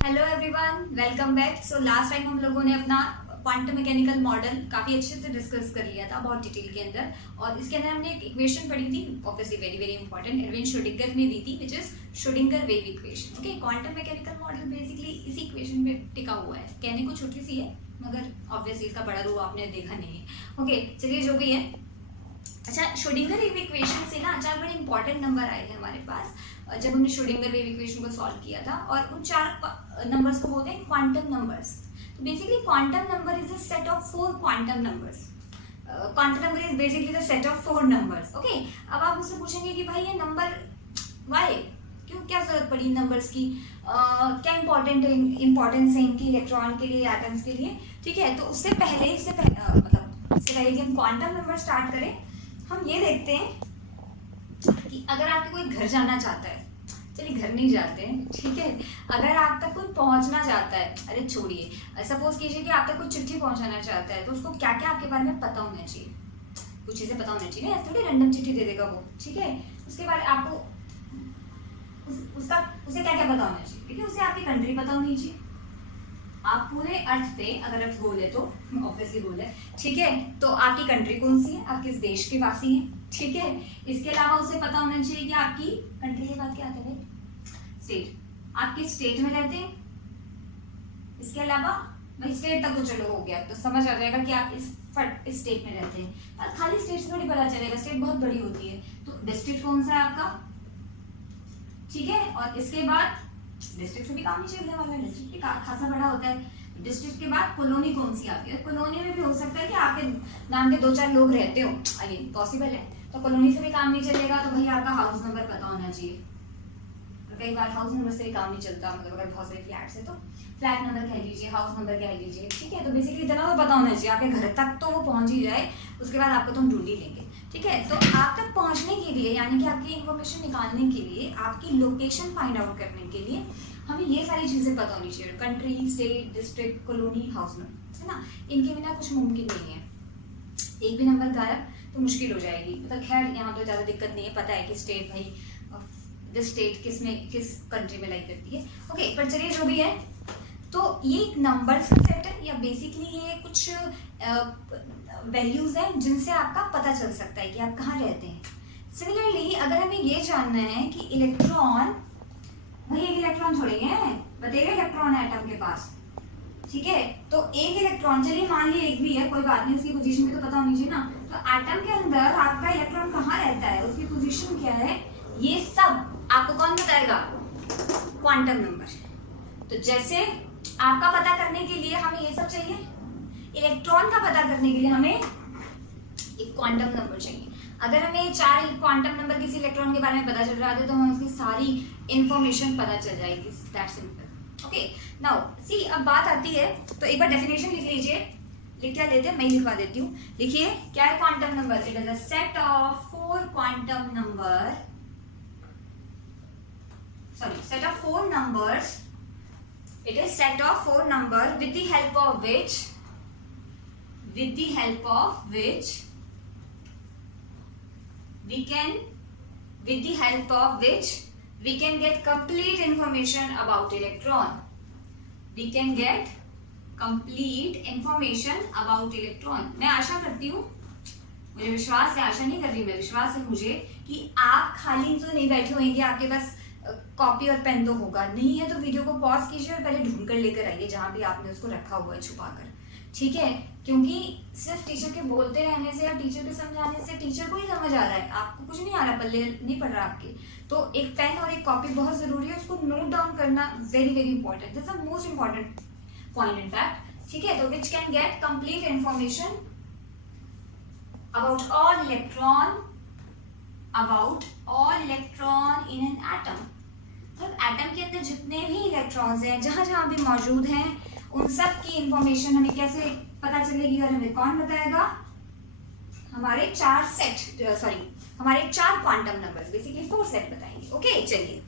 Hello everyone, welcome back. So last time हम लोगों ने अपना क्वांटम मैकेनिकल मॉडल काफी अच्छे से डिस्कस कर लिया था, बहुत डिटेल के अंदर। और इसके अंदर हमने एक इक्वेशन पढ़ी थी, obviously very very important, Erwin Schrodinger ने दी थी, which is Schrodinger wave equation. Okay, quantum mechanical model basically इसी इक्वेशन पे टिका हुआ है। कहने को छोटी सी है, मगर ऑब्वियसली इसका बड़ा रूप आपने देखा नहीं है। ओके, चलिए जो भी है। अच्छा, श्रोडिंगर वेव इक्वेशन से ना चार बड़े इंपॉर्टेंट नंबर आए थे हमारे पास जब हमने श्रोडिंगर वेव इक्वेशन को सॉल्व किया था। और उन चार नंबर्स को बोलते हैं क्वांटम नंबर्स। तो basically quantum number is a set of 4 quantum numbers. Quantum number is basically the set of 4 numbers. Okay, अब आप मुझसे पूछेंगे कि भाई ये नंबर वाई, क्यों, क्या जरूरत पड़ी नंबर्स की, क्या इंपॉर्टेंस है इनकी इलेक्ट्रॉन के लिए, एटम्स के लिए। ठीक है, तो उससे पहले कि हम क्वांटम नंबर स्टार्ट करें, हम ये देखते हैं कि अगर आपको कोई घर जाना चाहता है, चलिए घर नहीं जाते हैं, ठीक है, अगर आप तक कोई पहुंचना चाहता है, अरे छोड़िए, सपोज कीजिए कि आप तक कोई चिट्ठी पहुंचाना चाहता है, तो उसको क्या क्या आपके बारे में पता होना चाहिए, कुछ चीजें पता होना चाहिए। ऐसे थोड़ी रैंडम चिट्ठी दे देगा वो, ठीक है। उसके बाद आपको उसे क्या क्या पता होना चाहिए, ठीक है। उसे आपकी कंट्री पता होनी चाहिए, आप पूरे अर्थ पे, अगर अर्थ गोल है तो ऑब्वियसली गोल है, ठीक है, तो आपकी कंट्री कौन सी है, आप किस देश के वासी हैं, ठीक है। इसके अलावा उसे पता होना चाहिए कि आपकी कंट्री के बाद क्या आता है, स्टेट, आप किस स्टेट में रहते हैं। इसके अलावा भाई स्टेट तक तो चलो हो गया, तो समझ आ जाएगा कि आप इस स्टेट में रहते हैं। और खाली स्टेट से थोड़ी पता चलेगा, स्टेट बहुत बड़ी होती है। तो डिस्ट्रिक्ट कौन सा है आपका, ठीक है। और इसके बाद डिस्ट्रिक्ट से भी काम नहीं चलने वाला, डिस्ट्रिक्ट भी खासा बड़ा होता है। डिस्ट्रिक्ट के बाद कॉलोनी कौन सी आती है, कॉलोनी में भी हो सकता है कि आपके नाम के 2-4 लोग रहते हो, अगेन पॉसिबल है, तो कॉलोनी से भी काम नहीं चलेगा। तो भाई आपका हाउस नंबर पता होना चाहिए। कई बार हाउस नंबर से भी काम नहीं चलता, मतलब अगर बहुत सारे फ्लैट्स है तो फ्लैट नंबर कह लीजिए, हाउस नंबर कह लीजिए, ठीक है। तो बेसिकली इतना तो पता होना चाहिए, आपके घर तक तो वो पहुंच ही जाए, उसके बाद आपको तो हम ढूंढ ही लेंगे, ठीक है। तो आप तक पहुंचने के लिए, यानी कि आपकी इन्फॉर्मेशन निकालने के लिए, आपकी लोकेशन फाइंड आउट करने के लिए हमें ये सारी चीजें पता होनी चाहिए, country, state, district, colony, house number, है ना। इनके बिना कुछ मुमकिन नहीं है। एक भी नंबर गायब तो मुश्किल हो जाएगी। मतलब खैर यहाँ तो ज्यादा दिक्कत नहीं है, पता है कि स्टेट, भाई दिस स्टेट किस कंट्री में लाई करती है। ओके, पर चलिए जो भी है, तो ये एक नंबर्स का सेट है, या बेसिकली ये कुछ वैल्यूज हैं जिनसे आपका पता चल सकता है कि आप कहाँ रहते हैं। सिमिलरली अगर हमें ये जानना है कि इलेक्ट्रॉन, भाई एक इलेक्ट्रॉन थोड़े है, बतेगा इलेक्ट्रॉन है एटम के पास, ठीक है। तो एक इलेक्ट्रॉन, चलिए मान लीजिए एक भी है, कोई बात नहीं, उसकी पोजीशन भी तो पता होनी चाहिए ना। तो एटम के अंदर आपका इलेक्ट्रॉन कहाँ रहता है, उसकी पोजीशन क्या है, ये सब आपको कौन बताएगा, क्वांटम नंबर। तो जैसे आपका पता करने के लिए हमें ये सब चाहिए, इलेक्ट्रॉन का पता करने के लिए हमें एक क्वांटम नंबर चाहिए। अगर हमें 4 क्वांटम नंबर किसी इलेक्ट्रॉन के बारे में पता चल रहा है तो हमें उसकी सारी इंफॉर्मेशन पता चल जाएगी, that simple. Okay, now see, अब बात आती है, तो एक बार डेफिनेशन लिख लीजिए। लिख क्या लेते हैं, मैं ही लिखवा देती हूँ। लिखिए, क्या है quantum number, it is a set of 4 quantum number, sorry, set of 4 numbers. It is set of 4 number with the help of which we can get complete information about electron. We can get complete information about electron. मैं आशा करती हूँ, मुझे विश्वास है, आशा नहीं कर रही मैं, विश्वास है मुझे कि आप खाली तो नहीं बैठे होंगे, आपके पास कॉपी और पेन तो होगा। नहीं है तो वीडियो को पॉज कीजिए और पहले ढूंढ कर लेकर आइए जहां भी आपने उसको रखा हुआ है छुपा कर, ठीक है। क्योंकि सिर्फ टीचर के बोलते रहने से या टीचर के समझाने से टीचर को ही समझ आ रहा है, आपको कुछ नहीं आ रहा, पल्ले नहीं पड़ रहा आपके। तो एक पेन और एक कॉपी बहुत जरूरी है, उसको नोट डाउन करना very very important, this is the most important point in fact, ठीक है। तो which can get complete information about all electron in an atom। मतलब एटम के अंदर जितने भी इलेक्ट्रॉन्स हैं, जहां जहां भी मौजूद हैं, उन सब की इंफॉर्मेशन हमें कैसे पता चलेगी, और हमें कौन बताएगा, हमारे 4 क्वांटम नंबर्स, बेसिकली 4 सेट बताएंगे। ओके, चलिए,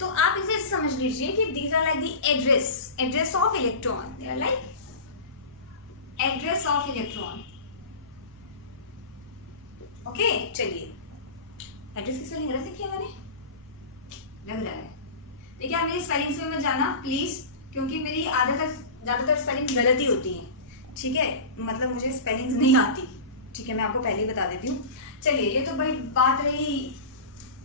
तो आप इसे समझ लीजिए कि these are like the address of electron, they are like address of electron. Okay, चलिए, एड्रेस किस लिख रहा है, देखिए मैंने लग रहा है, देखिए आप मेरी स्पेलिंग्स में मत जाना प्लीज, क्योंकि मेरी ज्यादातर स्पेलिंग गलत ही होती है, ठीक है, मतलब मुझे स्पेलिंग्स नहीं आती, ठीक है, मैं आपको पहले ही बता देती हूँ। चलिए ये तो भाई बात रही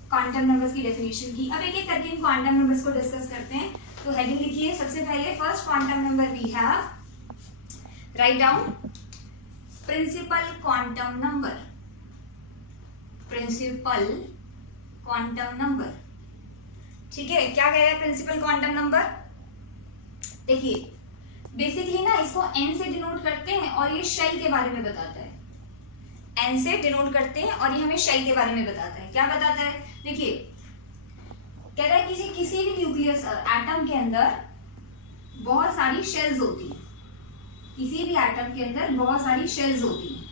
क्वांटम नंबर्स की डेफिनेशन की। अब एक एक करके इन क्वांटम नंबर्स को डिस्कस करते हैं। तो हेडिंग लिखिए सबसे पहले, first quantum number we have, write down principal quantum number, principal quantum number, ठीक है। क्या कह रहा है प्रिंसिपल क्वांटम नंबर? देखिए बेसिकली ना इसको n से डिनोट करते हैं और ये शेल के बारे में बताता है, n से डिनोट करते हैं और ये हमें शेल के बारे में बताता है। क्या बताता है? देखिए कह रहा है किसी भी न्यूक्लियस एटम के अंदर बहुत सारी शेल्स होती हैं, किसी भी एटम के अंदर बहुत सारी शेल्स होती हैं,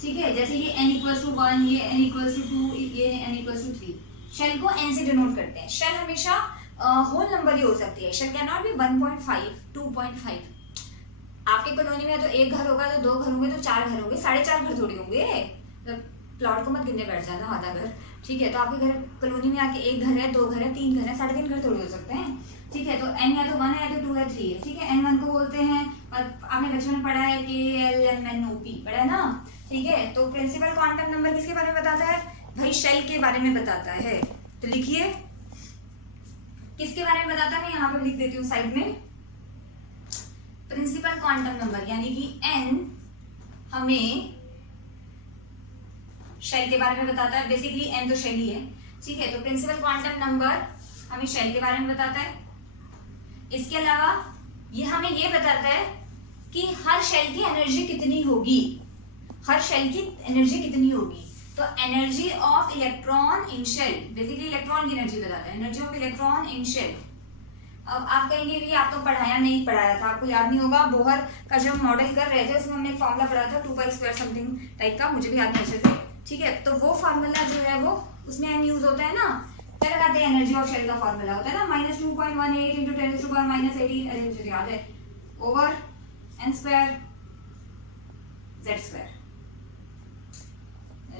ठीक है। जैसे ये n=1, ये n=2, ये n=3, शेल को n से डिनोट करते हैं। शेल हमेशा होल नंबर ही हो सकती है, शेल कैन नॉट बी 1.5, 2.5। आपकी कॉलोनी में तो एक घर होगा, तो दो घर होंगे, तो चार घर होंगे, 4.5 घर थोड़ी होंगे, प्लॉट को मत गिनने बैठ जाना आधा घर, ठीक है। तो आपके घर कॉलोनी में आके एक घर है, दो घर है, तीन घर है, 3.5 घर थोड़ी हो सकते हैं, ठीक है। तो n या तो 1 है, या तो 2 है, 3 है, ठीक है। n1 को बोलते हैं, आपने बचपन में पढ़ा है KLMNOP, पढ़ा है ना, ठीक है। तो प्रिंसिपल क्वांटम नंबर किसके बारे में बताता है? भाई शेल के बारे में बताता है। तो लिखिए किसके बारे में बताता है, मैं यहाँ पर लिख देती हूँ साइड में, प्रिंसिपल क्वांटम नंबर, यानी कि n हमें शेल के बारे में बताता है। बेसिकली n तो शेल ही है, ठीक है। तो प्रिंसिपल क्वांटम नंबर हमें शेल के बारे में बताता है। इसके अलावा ये हमें ये बताता है कि हर शेल की एनर्जी कितनी होगी, हर शेल की एनर्जी कितनी होगी। तो energy of electron in shell, basically electron की एनर्जी बताता है, energy of electron in shell. अब आप कहेंगे भी आप तो पढ़ाया नहीं, पढ़ाया था, आपको याद नहीं होगा। बोहर का जब मॉडल कर रहे थे उसमें हमने एक फॉर्मूला पढ़ा था 2π² समथिंग टाइप का, मुझे भी याद नहीं अच्छे से, ठीक है। तो वो फार्मूला जो है वो उसमें n यूज होता है ना, क्या लगाते हैं? एनर्जी ऑफ शेल का फार्मूला होता है ना -2.18 × 10⁻18, अरे मुझे याद है, ओवर n² z²,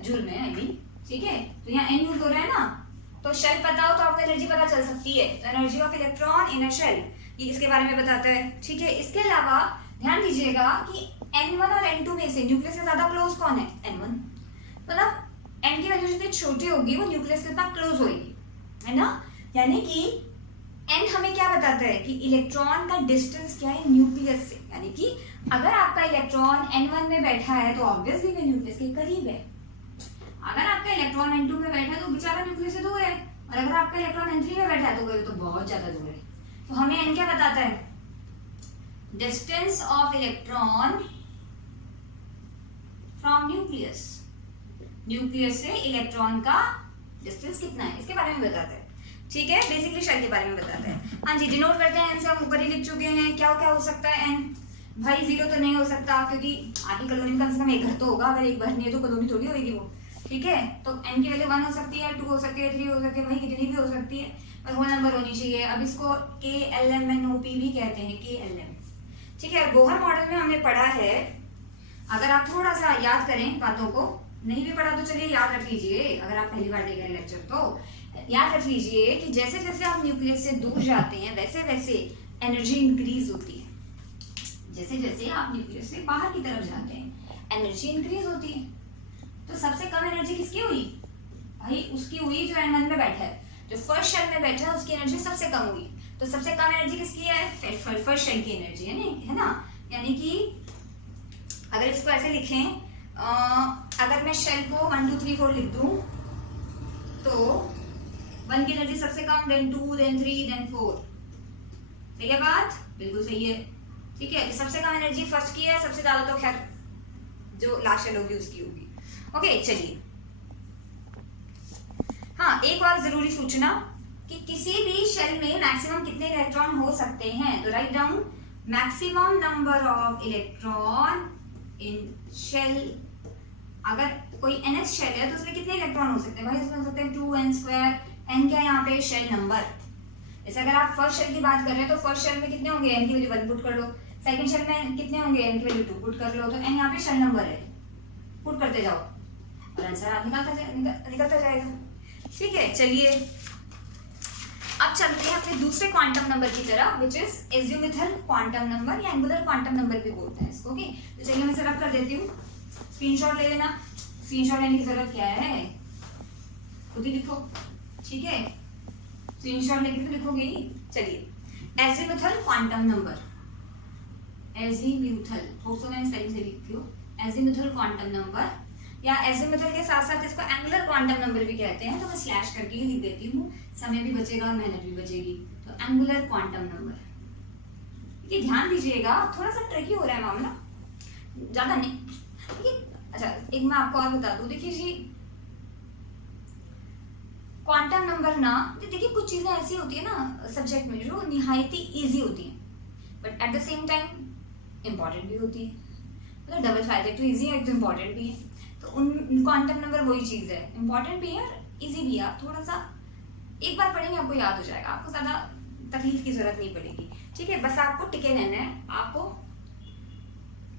जूल में आई मीन, ठीक है। तो यहाँ n यूज हो रहा है ना, तो शेल पता हो तो आपको एनर्जी पता चल सकती है। तो energy of electron in a shell, ये किसके बारे में बताता है, ठीक है। इसके अलावा ध्यान दीजिएगा कि n1 और n2 में से न्यूक्लियस से ज्यादा क्लोज कौन है? n1, मतलब n की वैल्यू जितनी छोटी होगी वो न्यूक्लियस के साथ क्लोज होगी, है ना। यानी कि n हमें क्या बताता है कि इलेक्ट्रॉन का डिस्टेंस क्या है न्यूक्लियस से, यानी कि अगर आपका इलेक्ट्रॉन n1 में बैठा है तो ऑब्वियसली वो न्यूक्लियस के करीब है। अगर आपका इलेक्ट्रॉन n2 में बैठा है तो बेचारा न्यूक्लियस से दूर है, और अगर आपका इलेक्ट्रॉन n3 में बैठा है तो बहुत ज्यादा दूर है। तो हमें n क्या बताता है? Distance of electron from nucleus, nucleus से इलेक्ट्रॉन का डिस्टेंस कितना है इसके बारे में बताता है, ठीक है। बेसिकली शेल के बारे में बताता है। हाँ जी, डिनोट करते हैं n से, हम ऊपर ही लिख चुके हैं। क्या क्या हो सकता है n? भाई 0 तो नहीं हो सकता, क्योंकि आपकी कॉलोनी में कम से कम एक घर तो होगा, अगर एक घर नहीं है तो कॉलोनी थोड़ी होगी वो, ठीक है। तो n की वैल्यू 1 हो सकती है, 2 हो सकती है, 3 हो सकती है, भाई कितनी भी हो सकती है, पर होल नंबर होनी चाहिए। अब इसको KLMNOP भी कहते हैं, KLM, ठीक है। बोहर मॉडल में हमने पढ़ा है, अगर आप थोड़ा सा याद करें बातों को, नहीं भी पढ़ा तो चलिए याद रख लीजिए, अगर आप पहली बार देख रहे हैं लेक्चर तो याद रख लीजिए कि जैसे जैसे आप न्यूक्लियस से दूर जाते हैं वैसे वैसे एनर्जी इंक्रीज होती है, जैसे जैसे आप न्यूक्लियस से बाहर की तरफ जाते हैं एनर्जी इंक्रीज होती है। तो सबसे कम एनर्जी किसकी हुई? भाई उसकी हुई जो n1 में बैठा है, जो फर्स्ट शेल में बैठा है उसकी एनर्जी सबसे कम हुई। तो सबसे कम एनर्जी किसकी है? फर्स्ट शेल की एनर्जी है ना। यानी कि अगर इसको ऐसे लिखें, अगर मैं शेल को 1 2 3 4 लिख दूं तो 1 की एनर्जी सबसे कम, देन 2, देन 3, देन 4, ठीक है बात? बिल्कुल सही है, ठीक है। सबसे कम एनर्जी फर्स्ट की है, सबसे ज्यादा तो खैर जो लास्ट शेल होगी उसकी होगी। ओके चलिए, हाँ एक और जरूरी सूचना कि किसी भी शेल में मैक्सिमम कितने इलेक्ट्रॉन हो सकते हैं। तो write down maximum number of electron in shell. अगर कोई nth शेल है तो उसमें कितने इलेक्ट्रॉन हो सकते हैं? भाई उसमें हो सकते हैं 2n²। n क्या है यहाँ पे? Shell number. जैसे अगर आप फर्स्ट शेल की बात कर रहे हैं तो फर्स्ट शेल में कितने होंगे? n की वैल्यू 1 पुट कर लो। सेकंड शेल में कितने होंगे? n की वैल्यू 2 पुट कर लो। तो n यहाँ पे शेल नंबर है, पुट करते जाओ और आंसर निकलता जाएगा, ठीक है। चलिए अब चलते हैं अपने दूसरे क्वांटम नंबर की तरफ, which is azimuthal quantum number या एंगुलर क्वांटम नंबर भी बोलते हैं इसको। ओके, तो चलिए मैं इसे रब कर देती हूँ, स्क्रीनशॉट ले लेना। स्क्रीनशॉट लेने की जरूरत क्या है, खुद ही लिखो, ठीक है, स्क्रीनशॉट लेके तो लिखोगे ही। चलिए, azimuthal quantum number, azimuthal, hope so मैंने स्पेलिंग से लिखी हो, एजिमुथल क्वांटम नंबर, या एजिमुथल के साथ साथ इसको एंगुलर क्वांटम नंबर भी कहते हैं, तो मैं स्लैश करके ही लिख देती हूँ, समय भी बचेगा और मेहनत भी बचेगी। तो एंगुलर क्वांटम नंबर, ये ध्यान दीजिएगा, थोड़ा सा ट्रिकी हो रहा है मामला, ज्यादा नहीं। अच्छा, एक मैं आपको और बता दूं, देखिए जी, क्वांटम नंबर ना, देखिए कुछ चीजें ऐसी होती है ना सब्जेक्ट में जो निहायत ही ईजी होती है, but at the same time important भी होती है। मतलब डबल फायदा, एक तो ईजी है, एक तो इम्पोर्टेंट भी है। तो उन क्वांटम नंबर वही चीज है, इंपॉर्टेंट भी है और इजी भी है। आप थोड़ा सा एक बार पढ़ेंगे आपको याद हो जाएगा, आपको ज्यादा तकलीफ की जरूरत नहीं पड़ेगी, ठीक है। बस आपको टिके रहना है, आपको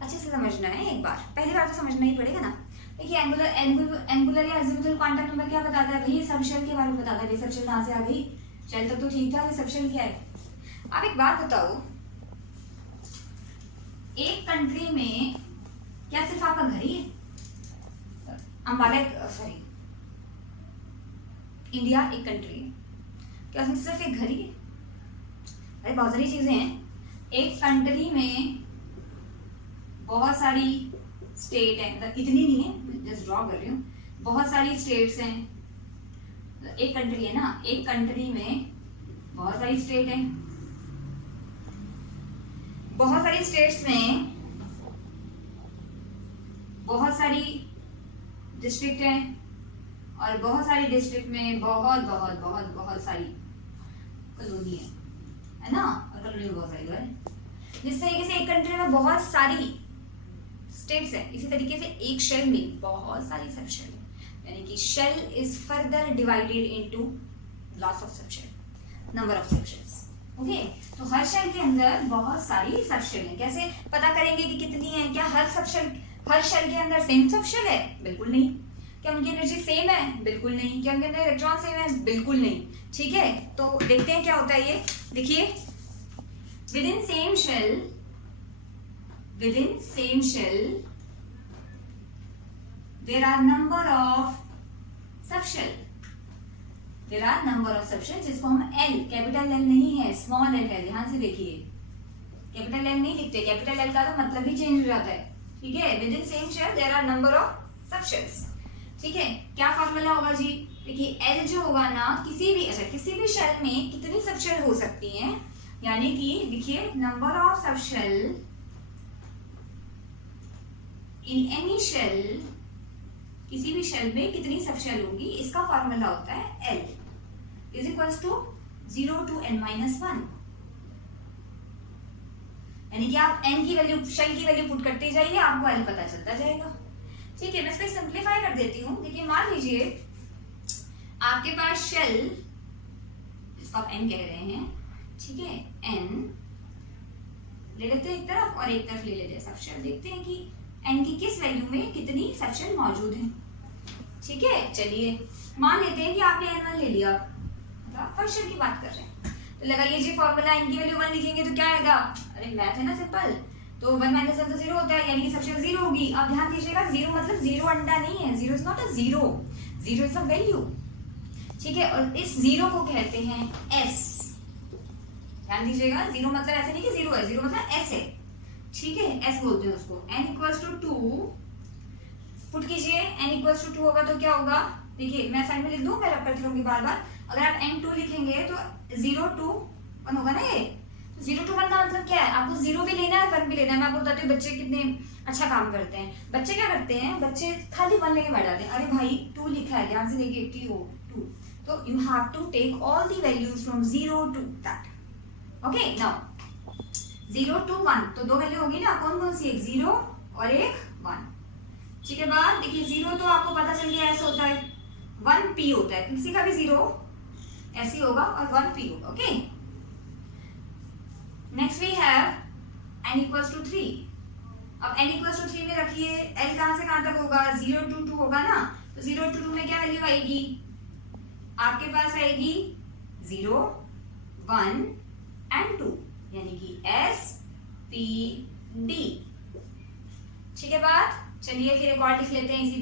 अच्छे से समझना है। एक बार, पहली बार तो समझना ही पड़ेगा ना। देखिए, एंगुलर या एजिमुथल क्वांटम नंबर क्या बताता है भाई, सब शेल के बारे में बताता है। सब शेल कहाँ से आ गई, शेल तक तो ठीक था, सब शेल क्या है। आप एक बात बताओ, एक कंट्री में क्या सिर्फ आपका घर ही है, अम्बाला, सॉरी, इंडिया एक कंट्री है, क्या उसमें सिर्फ एक घर ही है? अरे बहुत सारी चीजें हैं। एक कंट्री में बहुत सारी स्टेट है, मतलब इतनी नहीं है, जस्ट ड्रॉ कर रही हूँ, बहुत सारी स्टेट्स हैं। एक कंट्री है ना, एक कंट्री में बहुत सारी स्टेट है, बहुत सारी स्टेट्स में बहुत सारी डिस्ट्रिक्ट हैं, और बहुत सारी डिस्ट्रिक्ट में बहुत बहुत बहुत बहुत सारी कॉलोनी है ना, और कॉलोनी में बहुत सारी घर है। जिस तरीके से एक कंट्री में बहुत सारी स्टेट्स है, इसी तरीके से एक शेल में बहुत सारी सब शेल है, यानी कि shell is further divided into lots of sub shell, number of sub shells. Okay, तो हर शेल के अंदर बहुत सारी सब शेल है। कैसे पता करेंगे कि कितनी है? क्या हर शेल के अंदर सेम सब शेल है? बिल्कुल नहीं। क्या उनकी एनर्जी सेम है? बिल्कुल नहीं। क्या उनके अंदर इलेक्ट्रॉन सेम है? बिल्कुल नहीं। ठीक है, तो देखते हैं क्या होता है ये। देखिए, within same shell there are number of subshell, जिसको हम L, कैपिटल L नहीं है, स्मॉल L है। ध्यान से देखिए, कैपिटल L नहीं लिखते, कैपिटल L का तो मतलब ही चेंज हो जाता है। ठीक है, within same shell there are number of subshells. ठीक है, क्या फॉर्मूला होगा जी? देखिए, L जो होगा ना, किसी भी शेल में कितनी सबशेल हो सकती हैं, यानी कि देखिए, number of subshell in any shell, किसी भी शेल में कितनी सबशेल होगी, इसका फॉर्मूला होता है L is equals to 0 to n-1। यानी कि आप n की वैल्यू, शेल की वैल्यू पुट करते जाइए, आपको L पता चलता जाएगा। ठीक है, मैं इसको सिंप्लीफाई कर देती हूँ। देखिए, मान लीजिए आपके पास शेल, जिसको आप n कह रहे हैं, ठीक है, n ले लेते हैं एक तरफ और एक तरफ ले लेते हैं सबशेल। देखते हैं कि n की किस वैल्यू में कितनी सबशेल मौजूद है। ठीक है, चलिए मान लेते हैं कि आपने n1 ले लिया, मतलब फर्स्ट शेल की बात कर रहे हैं, तो लगाइए जी फॉर्मूला, n की वैल्यू 1 लिखेंगे तो क्या आएगा? अरे मैथ है ना सिंपल, तो 1 - 1 तो 0 होता है, यानी कि सबशेल 0 होगी। अब ध्यान दीजिएगा, 0 मतलब 0 अंडा नहीं है, 0 is not a 0, 0 is a value. ठीक है, और इस 0 को कहते हैं s। ध्यान दीजिएगा, 0 मतलब ऐसे नहीं कि 0 है, 0 मतलब s है। ठीक है, s बोलते हैं उसको। n = 2 पुट कीजिए, n = 2 होगा तो क्या होगा? देखिए, मैं साइड में लिख दूं, मैं रब करती रहूंगी बार बार। अगर आप n2 लिखेंगे तो 0 to 1 होगा ना ये। तो 0 to 1 का मतलब क्या है? आपको 0 भी लेना है, 1 भी लेना है। मैं आपको बताती हूँ बच्चे कितने अच्छा काम करते हैं। बच्चे क्या करते हैं? बच्चे खाली 1 लेके बैठ जाते हैं। अरे भाई 2 लिखा है, ध्यान से देखिए, T-O 2, तो you have to take all the values from 0 to that। Okay, now 0 to 1 तो 2 वैल्यू होगी ना, कौन कौन सी? एक 0 और एक 1। ठीक है, बाद देखिए, 0 तो आपको पता चल गया ऐसे होता है, 1 P होता है, किसी का भी 0 ऐसे होगा और 1 P होगा। Okay, next we have n = 3। अब n = 3 में रखिए, l कहां से कहां तक होगा? 0 to 2 होगा ना, तो 0 to 2 में क्या वैल्यू आएगी? आपके पास आएगी 0, 1 and 2, यानी कि S P D। ठीक है बात। चलिए फिर एक और लिख लेते हैं इसी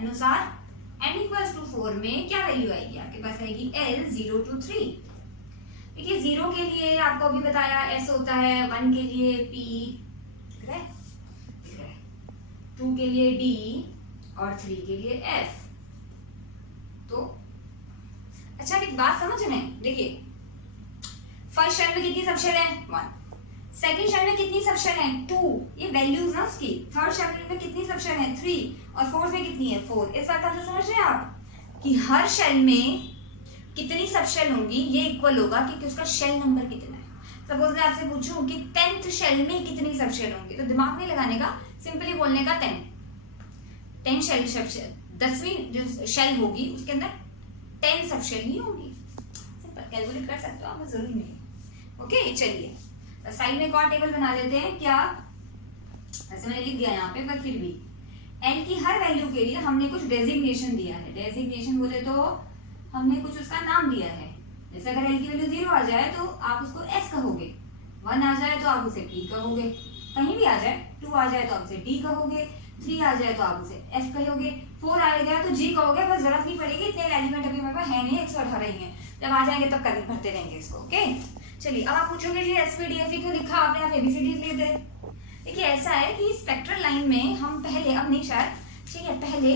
अनुसार। n इक्वल्स टू 4 में क्या वैल्यू आएगी आपके पास? आएगी L 0 to 3। देखिए 0 के लिए आपको अभी बताया S होता है, 1 के लिए P, 2 के लिए D और 3 के लिए F। तो अच्छा एक बात समझ रहे हैं, देखिए फर्स्ट शेल में कितनी सबशेल है? 1। सेकंड शेल में कितनी सबशेल है? 2। ये वैल्यूज ना उसकी। थर्ड शेल में कितनी सबशेल है? 3। और फोर्थ में कितनी है? 4। इस बात का समझ रहे हैं आप कि हर शेल में कितनी सबशेल होंगी ये इक्वल होगा कि उसका शेल नंबर कितना है। सपोज मैं आपसे पूछूं कि 10th शेल में कितनी सबशेल होंगी, तो दिमाग नहीं लगाने का, सिंपली बोलने का 10 शेल 10वीं जो शेल होगी उसके अंदर 10 सबशेल ही होंगी। सिंपल कैलकुलेट कर सकते हो आप, जरूरी नहीं। ओके चलिए साइड में एक और टेबल बना लेते हैं। क्या ऐसे मैंने लिख दिया यहाँ पे, पर फिर भी एल की हर वैल्यू के लिए हमने कुछ डेजिग्नेशन दिया है। डेजिग्नेशन बोले तो हमने कुछ उसका नाम दिया है। जैसे अगर एल की वैल्यू 0 आ जाए तो आप उसको एस कहोगे, 1 आ जाए तो आप उसे पी कहोगे, कहीं भी आ जाए 2 आ जाए तो आप उसे डी कहोगे, 3 आ जाए तो आप उसे एफ कहोगे, 4 आ गया तो जी कहोगे। बस जरूरत नहीं पड़ेगी, इतने एलिमेंट अभी हमारे पास है नहीं, 118 ही है। जब आ जाएंगे तब कर भरते रहेंगे इसको। ओके चलिए अब आप पूछोगे जी एसपीडीएफ क्यों लिखा आपने? आप एबीसीडी लिख दे। देखिए ऐसा है कि स्पेक्ट्रल लाइन में हम पहले, अब नहीं शायद, ठीक है, पहले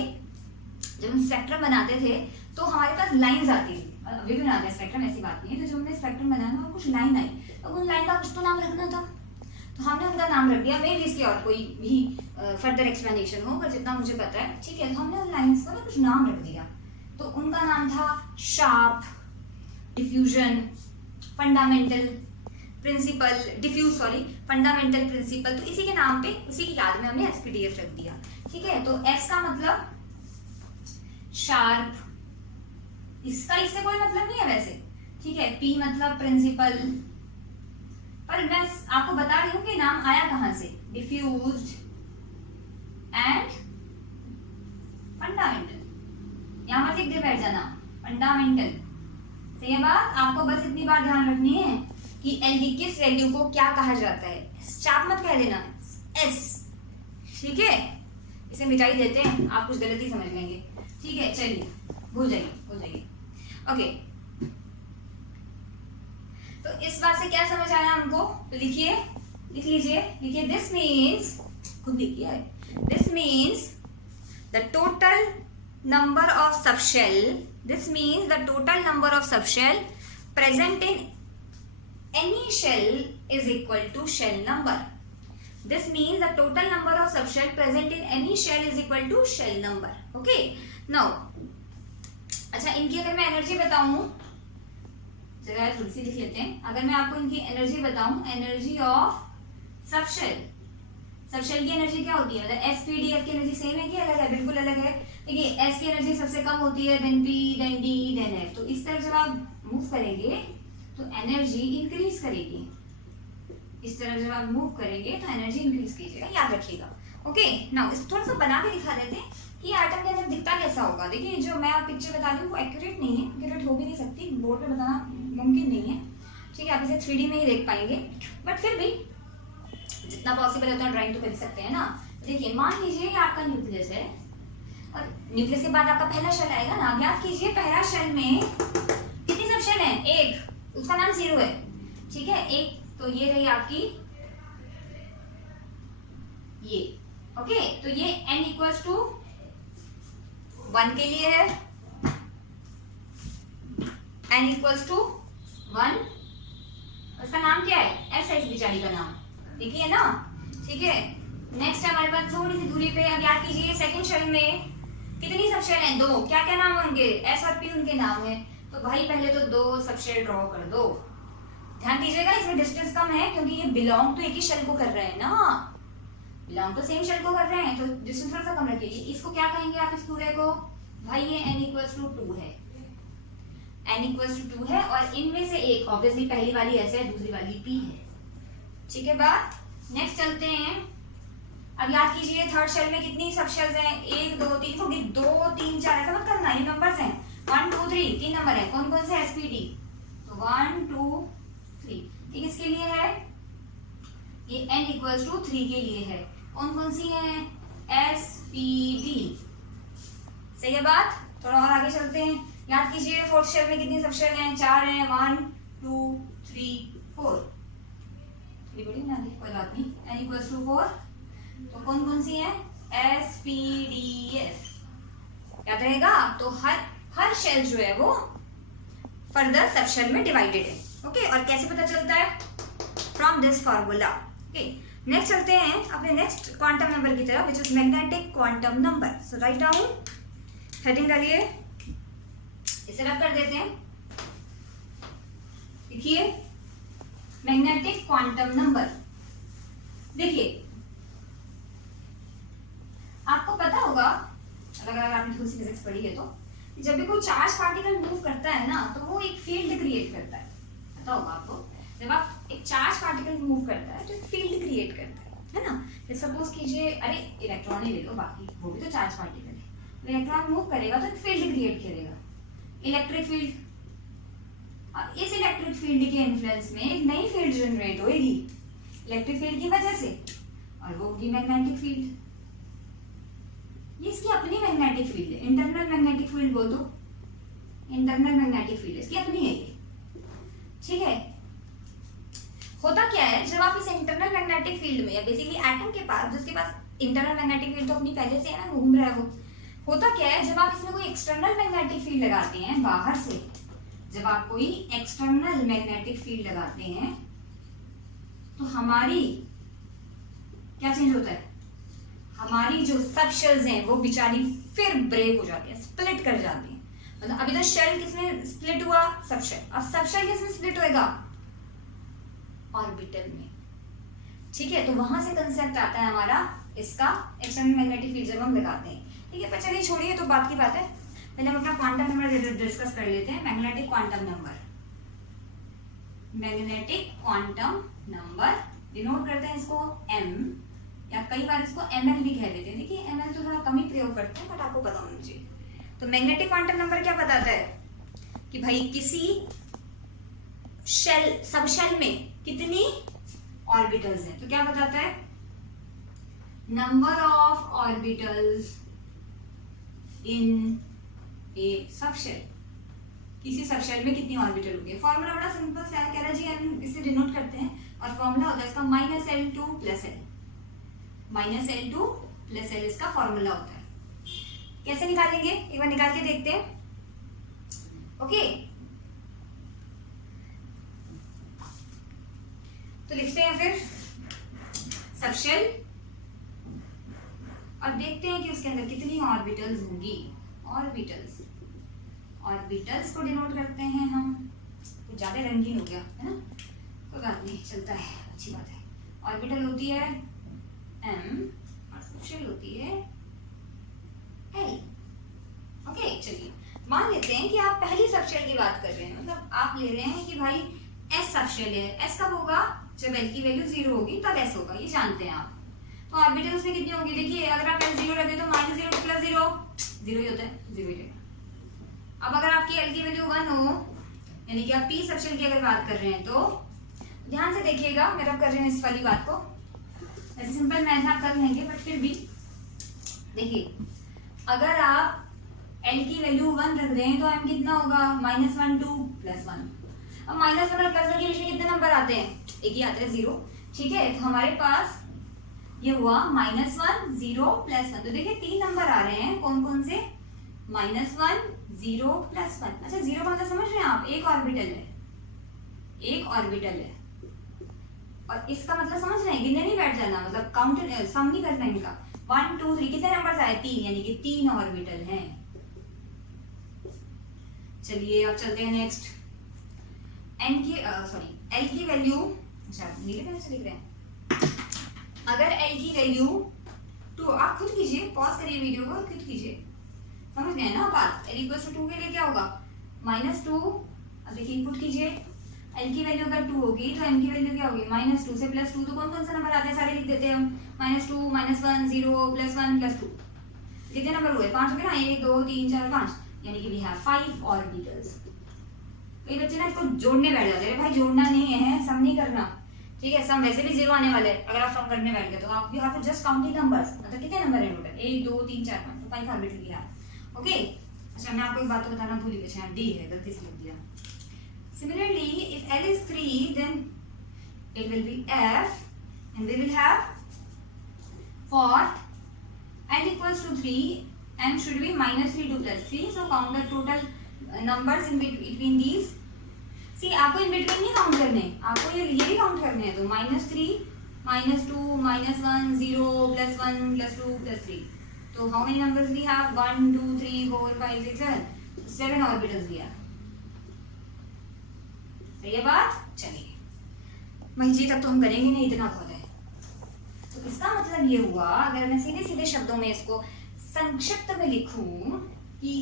जब हम स्पेक्ट्रम बनाते थे तो हमारे पास लाइंस आती थी। अभी भी बनाते हैं स्पेक्ट्रम, ऐसी बात नहीं है। तो जब हमने स्पेक्ट्रम बनाया और कुछ लाइन आई तो उन लाइन का कुछ तो नाम रखना था, तो हमने उनका नाम रख दिया। मे भी इसकी और कोई भी फर्दर एक्सप्लेनेशन हो, पर जितना मुझे पता है, ठीक है, तो हमने उन लाइंस का ना कुछ नाम रख दिया। तो उनका नाम था sharp, diffusion, fundamental principle, fundamental principle. तो इसी के नाम पे, उसी की याद में हमने एसपीडीएफ रख दिया। ठीक है, तो एस का मतलब शार्प, इसका इससे कोई मतलब नहीं है वैसे, ठीक है। पी मतलब प्रिंसिपल, पर मैं आपको बता रही हूँ कि नाम आया कहां से, डिफ्यूज्ड एंड फंडामेंटल। यहां मत लिख दे बैठ जाना, फंडामेंटल। सही है बात। आपको बस इतनी बात ध्यान रखनी है कि एल की किस वैल्यू को क्या कहा जाता है। चाप मत कह देना, एस, ठीक है। इसे मिटाई देते हैं, आप कुछ गलती समझ लेंगे, ठीक है। चलिए भूल जाइए। ओके, तो इस बात से क्या समझ आया हमको? तो लिख लीजिए। दिस मीन्स, खुद लिखिए, this means the total number of subshell, this means the total number of subshell present in any shell is equal to shell number. This means the total number of subshell present in any shell is equal to shell number. Okay, now अच्छा, इनकी अगर मैं energy बताऊं, जरा थोड़ी सी लिख लेते हैं। अगर मैं आपको इनकी एनर्जी बताऊं, एनर्जी ऑफ सबशेल की एनर्जी क्या होती है? मतलब एसपीडीएफ की एनर्जी सेम है कि अलग है? बिल्कुल अलग है। देखिए एस की एनर्जी सबसे कम होती है, then P, then D, then F. तो इस तरह जब आप मूव करेंगे तो एनर्जी इंक्रीज करेगी। इस तरह जब आप मूव करेंगे तो एनर्जी इंक्रीज कीजिएगा, याद रखिएगा। ओके, नाउ इसको थोड़ा सा बना के दिखा देते हैं कि एटम के अंदर दिखता कैसा होगा। देखिए जो मैं आप पिक्चर बता रही हूँ वो एक्यूरेट नहीं है, एक्यूरेट हो भी नहीं सकती, बोर्ड पे बताना मुमकिन नहीं है, ठीक है। आप इसे 3D में ही देख पाएंगे, बट फिर भी जितना पॉसिबल होता है ड्राइंग तो कर सकते हैं ना। देखिए मान लीजिए आपका न्यूक्लियस है, और न्यूक्लियस के बाद आपका पहला शेल आएगा ना। याद कीजिए पहला शेल में कितनी सबशेल है? एक, उसका नाम 0 है, ठीक है, एक। तो ये रही आपकी ये, ओके। तो ये n इक्वल्स टू 1 के लिए है, n इक्वल्स टू 1। उसका नाम क्या है? एस है इस बेचारी का नाम, देखिए ना, ठीक है। नेक्स्ट हमारे पास थोड़ी सी दूरी पे, अब याद कीजिए सेकंड शेल में कितनी सबशेल हैं? 2। क्या क्या नाम होंगे? एस और पी उनके नाम है। तो भाई पहले तो 2 सबशेल ड्रॉ कर दो। ध्यान दीजिएगा इसमें डिस्टेंस कम है क्योंकि ये बिलोंग तो एक ही शेल को कर रहे हैं ना, बिलोंग तो सेम शेल को कर रहे हैं, तो डिस्टेंस थोड़ा सा कम रखिए। इसको क्या कहेंगे आप इस पूरे को? भाई ये n इक्वल्स टू 2 है, n इक्वल्स टू 2 है, और इनमें से एक ऑब्वियसली पहली वाली ऐसे है, दूसरी वाली p है, ठीक है बात। नेक्स्ट चलते हैं। अब याद कीजिए थर्ड शेल में कितनी सबशेल्स हैं? 1 2 3, थोड़ी 2 3 4 ऐसा मत करना, ये नंबर्स हैं, 1 2 3 3 नंबर है। कौन कौन से? एसपीडी। तो 1 2 3। ये किसके लिए है? ये n इक्वल्स टू 3 के लिए है। कौन कौन सी है? S P D। सही है बात? थोड़ा और आगे चलते हैं। याद कीजिए फोर्थ शेल में कितनी सब शेल हैं? 4 हैं। 1 2 3 4। ये बड़ी ना दी, कोई बात नहीं। n equals to 4। तो कौन कौन सी है? S P D F। याद रहेगा? तो हर शेल जो है वो फर्दर सब शेल में डिवाइडेड है। ओके, और कैसे पता चलता है? From this formula. Okay, next चलते हैं अपने नेक्स्ट क्वांटम नंबर की तरफ, which is magnetic quantum number. So write down, heading डालिए, इसे रब कर देते हैं। देखिए मैग्नेटिक क्वांटम नंबर। देखिए आपको पता होगा, अगर आपने थोड़ी सी फिजिक्स पढ़ी है, तो जब भी कोई चार्ज पार्टिकल मूव करता है ना, तो वो एक फील्ड क्रिएट करता है। पता होगा आपको, जब आप एक चार्ज पार्टिकल मूव करता है तो एक फील्ड क्रिएट करता है ना। सपोज कीजिए, अरे इलेक्ट्रॉन ही ले लो, बाकी वो भी तो चार्ज पार्टिकल है। इलेक्ट्रॉन मूव करेगा तो एक फील्ड क्रिएट करेगा, इलेक्ट्रिक फील्ड। और इस इलेक्ट्रिक फील्ड के इन्फ्लुएंस में एक नई फील्ड जनरेट होगी इलेक्ट्रिक फील्ड की वजह से, और वो होगी मैग्नेटिक फील्ड। ये इसकी अपनी मैग्नेटिक फील्ड है, इंटरनल मैग्नेटिक फील्ड बोल दो, इंटरनल मैग्नेटिक फील्ड इसकी अपनी है ये। ठीक है, होता क्या है, जब आप इस इंटरनल मैग्नेटिक फील्ड में, या बेसिकली एटम के पास, जिसके पास इंटरनल मैग्नेटिक फील्ड तो अपनी पहले से है ना, घूम रहा है वो। होता क्या है, जब आप इसमें कोई एक्सटर्नल मैग्नेटिक फील्ड लगाते हैं बाहर से, जब आप कोई एक्सटर्नल मैग्नेटिक फील्ड लगाते हैं तो हमारी क्या चेंज होता है? हमारी जो सब शेल्स हैं वो बेचारी फिर ब्रेक हो जाती है, स्प्लिट कर जाती है। मतलब अभी तो शेल किसमें स्प्लिट हुआ? सब शेल। अब सब शेल किसमें स्प्लिट होएगा? ऑर्बिटल में। ठीक है, तो वहां से कंसेप्ट आता है हमारा इसका, एक्सटर्नल मैग्नेटिक फील्ड जब हम लगाते हैं। ठीक है, पर चलिए छोड़िए, तो बात की बात है, पहले हम अपना क्वांटम नंबर डिस्कस कर लेते हैं। Magnetic quantum number, magnetic quantum number denote करते हैं इसको m, या कई बार इसको ml भी कह देते हैं। देखिए ml तो थोड़ा कम ही प्रयोग करते हैं, बट आपको पता होना चाहिए। तो मैग्नेटिक क्वांटम नंबर क्या बताता है कि भाई किसी शेल, सब शेल में कितनी ऑर्बिटल्स हैं। तो क्या बताता है? Number of orbitals in a sub shell. किसी सब शेल में कितनी ऑर्बिटल होगी। फॉर्मूला बड़ा सिंपल सा है, कह रहा जी हम इसे डिनोट करते हैं, और फॉर्मूला होता है इसका -L2 + L। -L2 + L इसका फॉर्मूला होता है। कैसे निकालेंगे, एक बार निकाल के देखते हैं। ओके, तो लिखते हैं फिर सब शेल, और देखते हैं कि उसके अंदर कितनी ऑर्बिटल्स होंगी। ऑर्बिटल्स, ऑर्बिटल्स को डिनोट करते हैं हम। कुछ ज्यादा रंगीन हो गया है ना, कोई बात नहीं, चलता है, अच्छी बात है। ऑर्बिटल होती है m और सब शेल होती है l। ओके, चलिए मान लेते हैं कि आप पहली सब शेल की बात कर रहे हैं, मतलब आप ले रहे हैं कि भाई s सब शेल है। s कब होगा? जब l की वैल्यू 0 होगी तब s होगा, ये जानते हैं आप। तो ऑर्बिटल उसमें कितनी होंगी? देखिए अगर आप l 0 रखे तो -0 + 0 0 ही होता है, 0 ही रहेगा। अब अगर आपकी l की वैल्यू 1 हो, यानी कि आप p सब शेल की अगर बात कर रहे हैं, तो ध्यान से देखिएगा, मैं रब कर रही हूँ इस वाली बात को। ऐसे सिंपल मैथ आप कर लेंगे, बट फिर भी देखिए, अगर आप l की वैल्यू 1 रख दें तो m कितना होगा? -1 2 + 1। अब -1 और +1 के बीच में कितने नंबर आते हैं? एक ही आता है, 0। ठीक है, तो हमारे पास ये हुआ -1 0 + 1। तो देखिए 3 नंबर आ रहे हैं, कौन कौन से? -1 0 + 1। अच्छा, 0 का मतलब समझ रहे हैं आप? एक ऑर्बिटल है, एक ऑर्बिटल है। और इसका मतलब समझ रहे हैं? गिनने नहीं बैठ जाना, मतलब काउंट सम नहीं करना इनका। 1 2 3 कितने नंबर आए? 3, यानी कि 3 ऑर्बिटल हैं। चलिए अब चलते हैं नेक्स्ट। n की l की वैल्यू, अच्छा नीले पेन से लिख रहे हैं। अगर l की वैल्यू 2, आप खुद कीजिए, पॉज करिए वीडियो को, खुद कीजिए, समझ गए ना बात? l = 2 के लिए क्या होगा? -2। अब देखिए खुद कीजिए, l की वैल्यू अगर 2 होगी तो m की वैल्यू क्या होगी? -2 से +2। तो कौन कौन सा नंबर आते हैं सारे लिख देते हैं हम। -2 -1 0 +1 +2। कितने नंबर हुए? 5 हो गए ना, 1 2 3 4 5, यानी कि वी हैव 5 ऑर्बिटल्स। कई बच्चे ना इसको जोड़ने बैठ जाते हैं, भाई जोड़ना नहीं है, सम नहीं करना, ठीक है। सम वैसे भी 0 आने वाले हैं अगर आप सम करने बैठ गए तो। आप you have to just count the numbers, मतलब कितने नंबर है टोटल, 1 2 3 4 5, तो 5 ऑर्बिटल लिया, ओके। अच्छा मैं आपको एक बात तो बताना भूल गई, अच्छा डी है, गलती से लिख दिया। Similarly if L is 3 then it will be F and we will have for L equals to 3 and should be -3 to +3, so count the total numbers in between these. See आपको in between नहीं count करने, आपको ये भी count करने हैं, तो -3 -2 -1 0 +1 +2 +3, तो how many numbers we have, 1 2 3 4 5 6 7, 7 orbitals लिया, सही है बात। चलिए भाई जी तक तो हम करेंगे नहीं, इतना बहुत है। तो इसका मतलब ये हुआ, अगर मैं सीधे सीधे शब्दों में इसको संक्षिप्त में लिखूं कि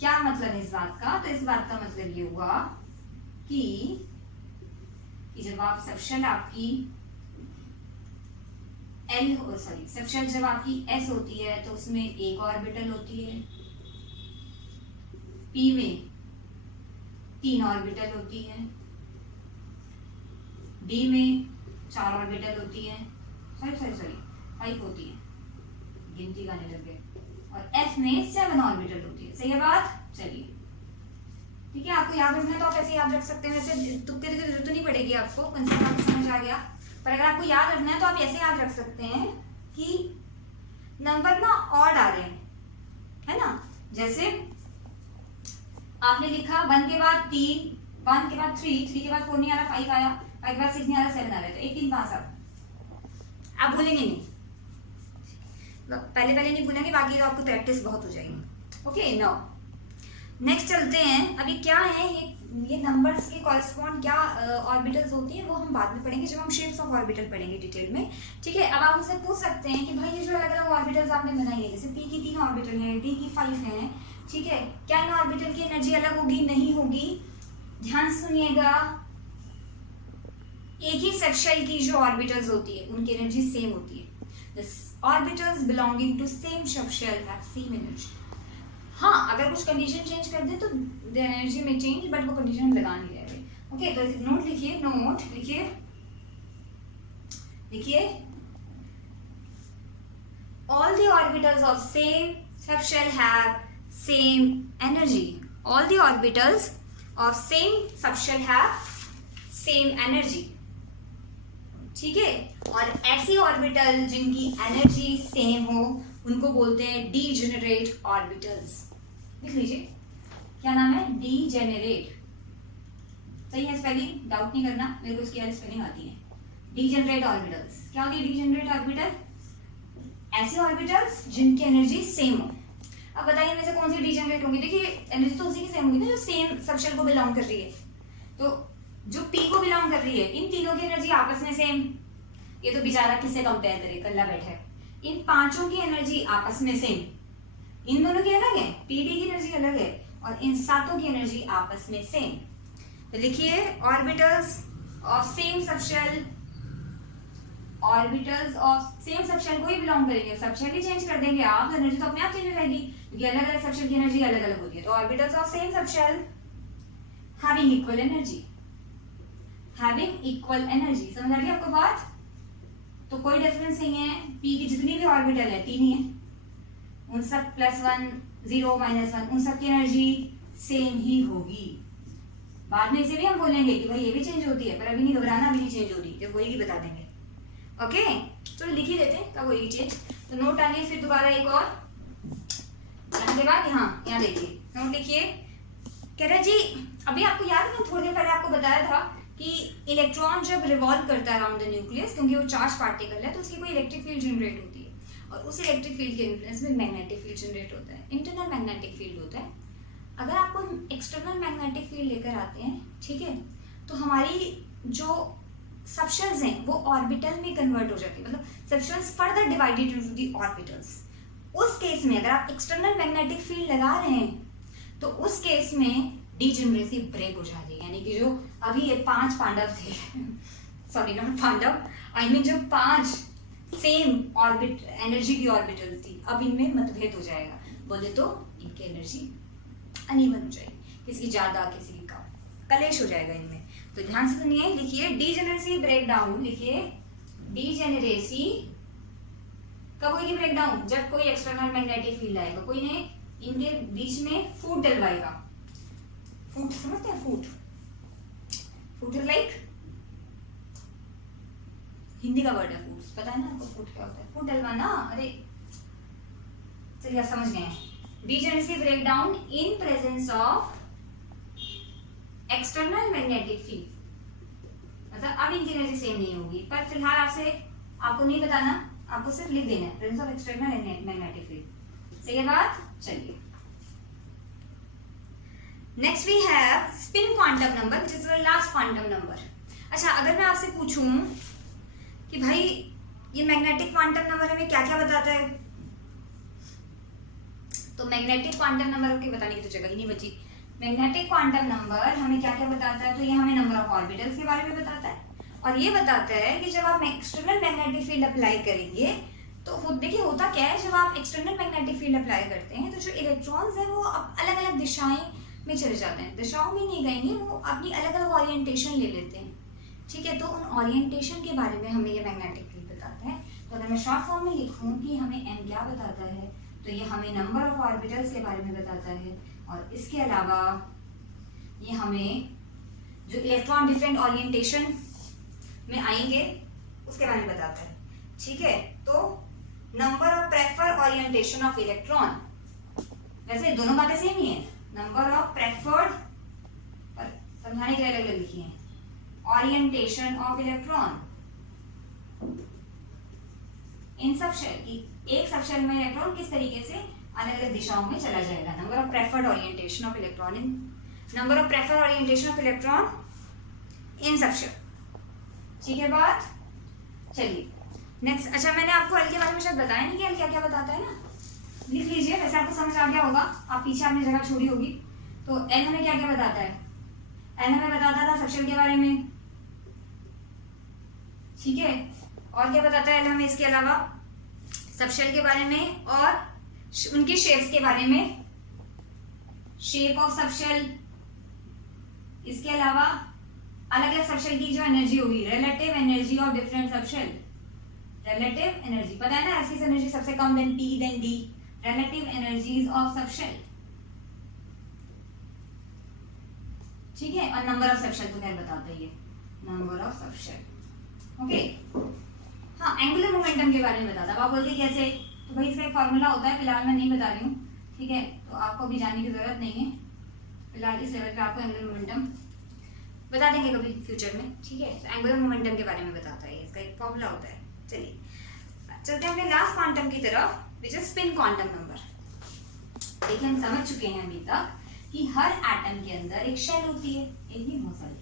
क्या मतलब है इस बात का, तो इस बात का मतलब ये हुआ कि जब आप सबशेल आपकी सबशेल जब आपकी S होती है तो उसमें एक ऑर्बिटल होती है, P में 3 ऑर्बिटल होती है, D में 4 ऑर्बिटल होती है, सॉरी 5 होती है, गिनती गाने लग गए, और F में 7 ऑर्बिटल होती है, सही है बात। चलिए ठीक है, आपको याद रखना है तो आप ऐसे याद रख सकते हैं, वैसे तुक्के की जरूरत नहीं पड़ेगी आपको, कंसेप्ट आपको समझ आ गया। पर अगर आपको याद रखना है तो आप ऐसे याद रख सकते हैं कि नंबर ना ऑड आ रहे हैं, है ना। जैसे आपने लिखा 1 के बाद 3, 1 के बाद 3, 3 के बाद 4 नहीं आ रहा, 5 आया, 5 के बाद 6 नहीं आ रहा, 7 आ रहा है, तो 1 3 5 आप भूलेंगे नहीं, पहले नहीं भूलेंगे, बाकी तो आपको प्रैक्टिस बहुत हो जाएगी। ओके नाउ नेक्स्ट चलते हैं। अभी क्या है ये नंबर्स के कॉरेस्पॉन्ड क्या ऑर्बिटल्स होती हैं वो हम बाद में पढ़ेंगे जब हम शेप्स ऑफ ऑर्बिटल पढ़ेंगे डिटेल में, ठीक है। अब आप मुझसे पूछ सकते हैं कि भाई ये जो अलग अलग ऑर्बिटल्स आपने बनाई है, जैसे P की 3 ऑर्बिटल है, D की 5 है, ठीक है, क्या इन ऑर्बिटल की एनर्जी अलग होगी, नहीं होगी। ध्यान से सुनिएगा, एक ही सबशेल की जो ऑर्बिटल्स होती है उनकी एनर्जी सेम होती है। The orbitals belonging to same subshell have same energy. हाँ अगर कुछ कंडीशन चेंज कर दे तो द एनर्जी में चेंज, बट वो कंडीशन लगा नहीं रहे। ओके तो नोट लिखिए, नोट लिखिए all the orbitals of same subshell have same energy. All the orbitals of same subshell have same energy. ठीक है, और ऐसी ऑर्बिटल जिनकी एनर्जी सेम हो उनको बोलते हैं डीजेनरेट ऑर्बिटल्स। लिख लीजिए क्या नाम है, डीजेनरेट। सही है स्पेलिंग, डाउट नहीं करना, मेरे को इसकी स्पेलिंग आती है। डीजेनरेट ऑर्बिटल्स क्या होगी, डीजेनरेट ऑर्बिटल ऐसे ऑर्बिटल्स जिनकी एनर्जी सेम हो। अब बताइए में से कौन सी डीजेनरेट होंगी, देखिए एनर्जी तो उसी की सेम होगी ना जो सेम सबशेल को बिलोंग कर रही है, तो जो P को बिलोंग कर रही है इन तीनों की एनर्जी आपस में सेम। ये तो बेचारा किससे कंपेयर करे, कल्ला बैठा है। इन पांचों की एनर्जी आपस में सेम, इन दोनों की अलग है, PD की एनर्जी अलग है, और इन सातों की एनर्जी आपस में सेम। तो लिखिए orbitals of same subshell, orbitals of same subshell को ही बिलोंग करेंगे, सबशेल ही चेंज कर देंगे आप, एनर्जी तो अपने आप चेंज हो जाएगी क्योंकि अलग अलग सबशेल की एनर्जी अलग अलग होती है। तो orbitals of same subshell having equal energy, having equal energy, समझ आ रही है आपको बात। तो कोई डिफरेंस नहीं है, P की जितनी भी ऑर्बिटल है 3 ही है, उन सब +1 0 -1 उन सब की एनर्जी सेम ही होगी। बाद में इसे भी हम बोलेंगे कि भाई ये भी चेंज होती है, पर अभी नहीं घबराना, अभी नहीं चेंज हो रही, जब होएगी बता देंगे। ओके चलो लिख ही देते हैं कब होएगी चेंज। तो नोट डालिए फिर दोबारा एक और, यहाँ के बाद यहाँ देखिए नोट लिखिए। कह रहे जी अभी आपको याद है, थोड़ी देर पहले आपको बताया था कि इलेक्ट्रॉन जब रिवॉल्व करता है अराउंड द न्यूक्लियस, क्योंकि वो चार्ज पार्टिकल है तो उसकी कोई इलेक्ट्रिक फील्ड जनरेट होती है, और उस इलेक्ट्रिक फील्ड के इन्फ्लुएंस में मैग्नेटिक फील्ड जनरेट होता है, इंटरनल मैग्नेटिक फील्ड होता है। अगर आपको एक्सटर्नल मैग्नेटिक फील्ड लेकर आते हैं, ठीक है, तो हमारी जो सबशेल्स हैं वो ऑर्बिटल में कन्वर्ट हो जाती है, मतलब subshells further divided into the orbitals. उस केस में अगर आप एक्सटर्नल मैग्नेटिक फील्ड लगा रहे हैं तो उस केस में डीजेनरेसी ब्रेक हो जाती है, यानी कि जो अभी ये 5 पांडव थे sorry not Pandav, I mean जो 5 सेम ऑर्बिट एनर्जी की ऑर्बिटल थी, अब इनमें मतभेद हो जाएगा, बोले तो इनकी एनर्जी अनइवन हो जाएगी। किसी की ज्यादा, किसी की कम, कलेश हो जाएगा इनमें। तो ध्यान से सुनिए, लिखिए डीजेनरेसी ब्रेकडाउन, लिखिए डीजेनरेसी कब होगी ब्रेकडाउन? जब कोई एक्सटर्नल मैग्नेटिक फील्ड आएगा, कोई ने इनके बीच में फूट डलवाएगा। फूट समझते हैं? फूट, फूट लाइक हिंदी का वर्ड है फूट, पता है ना आपको फूट क्या होता है? फूट डलवाना। अरे चलिए आप समझ गए हैं। Degeneracy breakdown in presence of external magnetic field, मतलब अब इनकी एनर्जी सेम नहीं होगी, पर फिलहाल आपको नहीं बताना, आपको सिर्फ लिख देना है presence of external magnetic field. सही है बात? चलिए next we have spin quantum number which is the last quantum number. अच्छा, अगर मैं आपसे पूछूं कि भाई ये मैग्नेटिक क्वांटम नंबर हमें क्या क्या बताता है, तो मैग्नेटिक क्वांटम नंबर की बताने की तो जगह ही नहीं बची। मैग्नेटिक क्वांटम नंबर हमें क्या क्या बताता है? तो ये हमें नंबर ऑफ ऑर्बिटल्स के बारे में बताता है, और ये बताता है कि जब आप एक्सटर्नल मैग्नेटिक फील्ड अप्लाई करेंगे तो देखिए होता क्या है, जब आप एक्सटर्नल मैग्नेटिक फील्ड अप्लाई करते हैं तो जो इलेक्ट्रॉन्स हैं वो अलग अलग दिशाएं में चले जाते हैं, दिशाओं में नहीं गएंगे, वो अपनी अलग अलग ओरिएंटेशन ले लेते हैं। ठीक है, तो उन ओरिएंटेशन के बारे में हमें ये मैग्नेटिक फील्ड बताता है। तो अगर मैं शॉर्ट फॉर्म में लिखूं कि हमें एम क्या बताता है, तो ये हमें नंबर ऑफ ऑर्बिटल्स के बारे में बताता है, और इसके अलावा ये हमें जो इलेक्ट्रॉन डिफरेंट ओरिएंटेशन में आएंगे उसके बारे में बताता है। ठीक है, तो number of prefer orientation of electron, वैसे दोनों बातें सेम ही है, नंबर ऑफ प्रेफर्ड, पर समझाने के लिए अलग अलग लिखी है, orientation of electron in sub shell की, एक सब शेल में इलेक्ट्रॉन किस तरीके से अलग अलग दिशाओं में चला जाएगा। Number of preferred orientation of electron in, number of preferred orientation of electron in sub shell. ठीक है बात? चलिए नेक्स्ट। अच्छा, मैंने आपको एल के बारे में शायद बताया नहीं कि एल क्या क्या बताता है ना, लिख लीजिए, वैसे आपको समझ आ गया होगा, आप पीछे आपने जगह छोड़ी होगी। तो एल हमें क्या क्या बताता है? एल हमें बताता था सबशेल के बारे में, ठीक है, और क्या बताता है एल हमें इसके अलावा? सबशेल के बारे में और उनकी शेप्स के बारे में, शेप ऑफ सबशेल, इसके अलावा अलग अलग सबशेल की जो एनर्जी होगी, relative energy of different subshell, relative energy पता है ना, ऐसी एनर्जी सबसे कम then P then D, relative energies of subshell. ठीक है, और नंबर ऑफ सबशेल तो खैर बताता ही है, नंबर ऑफ सबशेल। ओके, हाँ, एंगुलर मोमेंटम के बारे में बताता है। आप बोलते हैं कैसे? तो भाई इसका एक फॉर्मूला होता है, फिलहाल मैं नहीं बता रही हूँ, ठीक है, तो आपको अभी जानने की जरूरत नहीं है, फिलहाल इस लेवल पे आपको एंगुलर मोमेंटम बता देंगे कभी फ्यूचर में। ठीक है, तो एंगुलर मोमेंटम के बारे में बताता है, इसका एक फॉर्मूला होता है। चलिए चलते हैं अपने लास्ट क्वांटम की तरफ, which is spin quantum number. देखिए हम समझ चुके हैं अभी तक कि हर एटम के अंदर एक शेल होती है, एक नहीं बहुत सारी,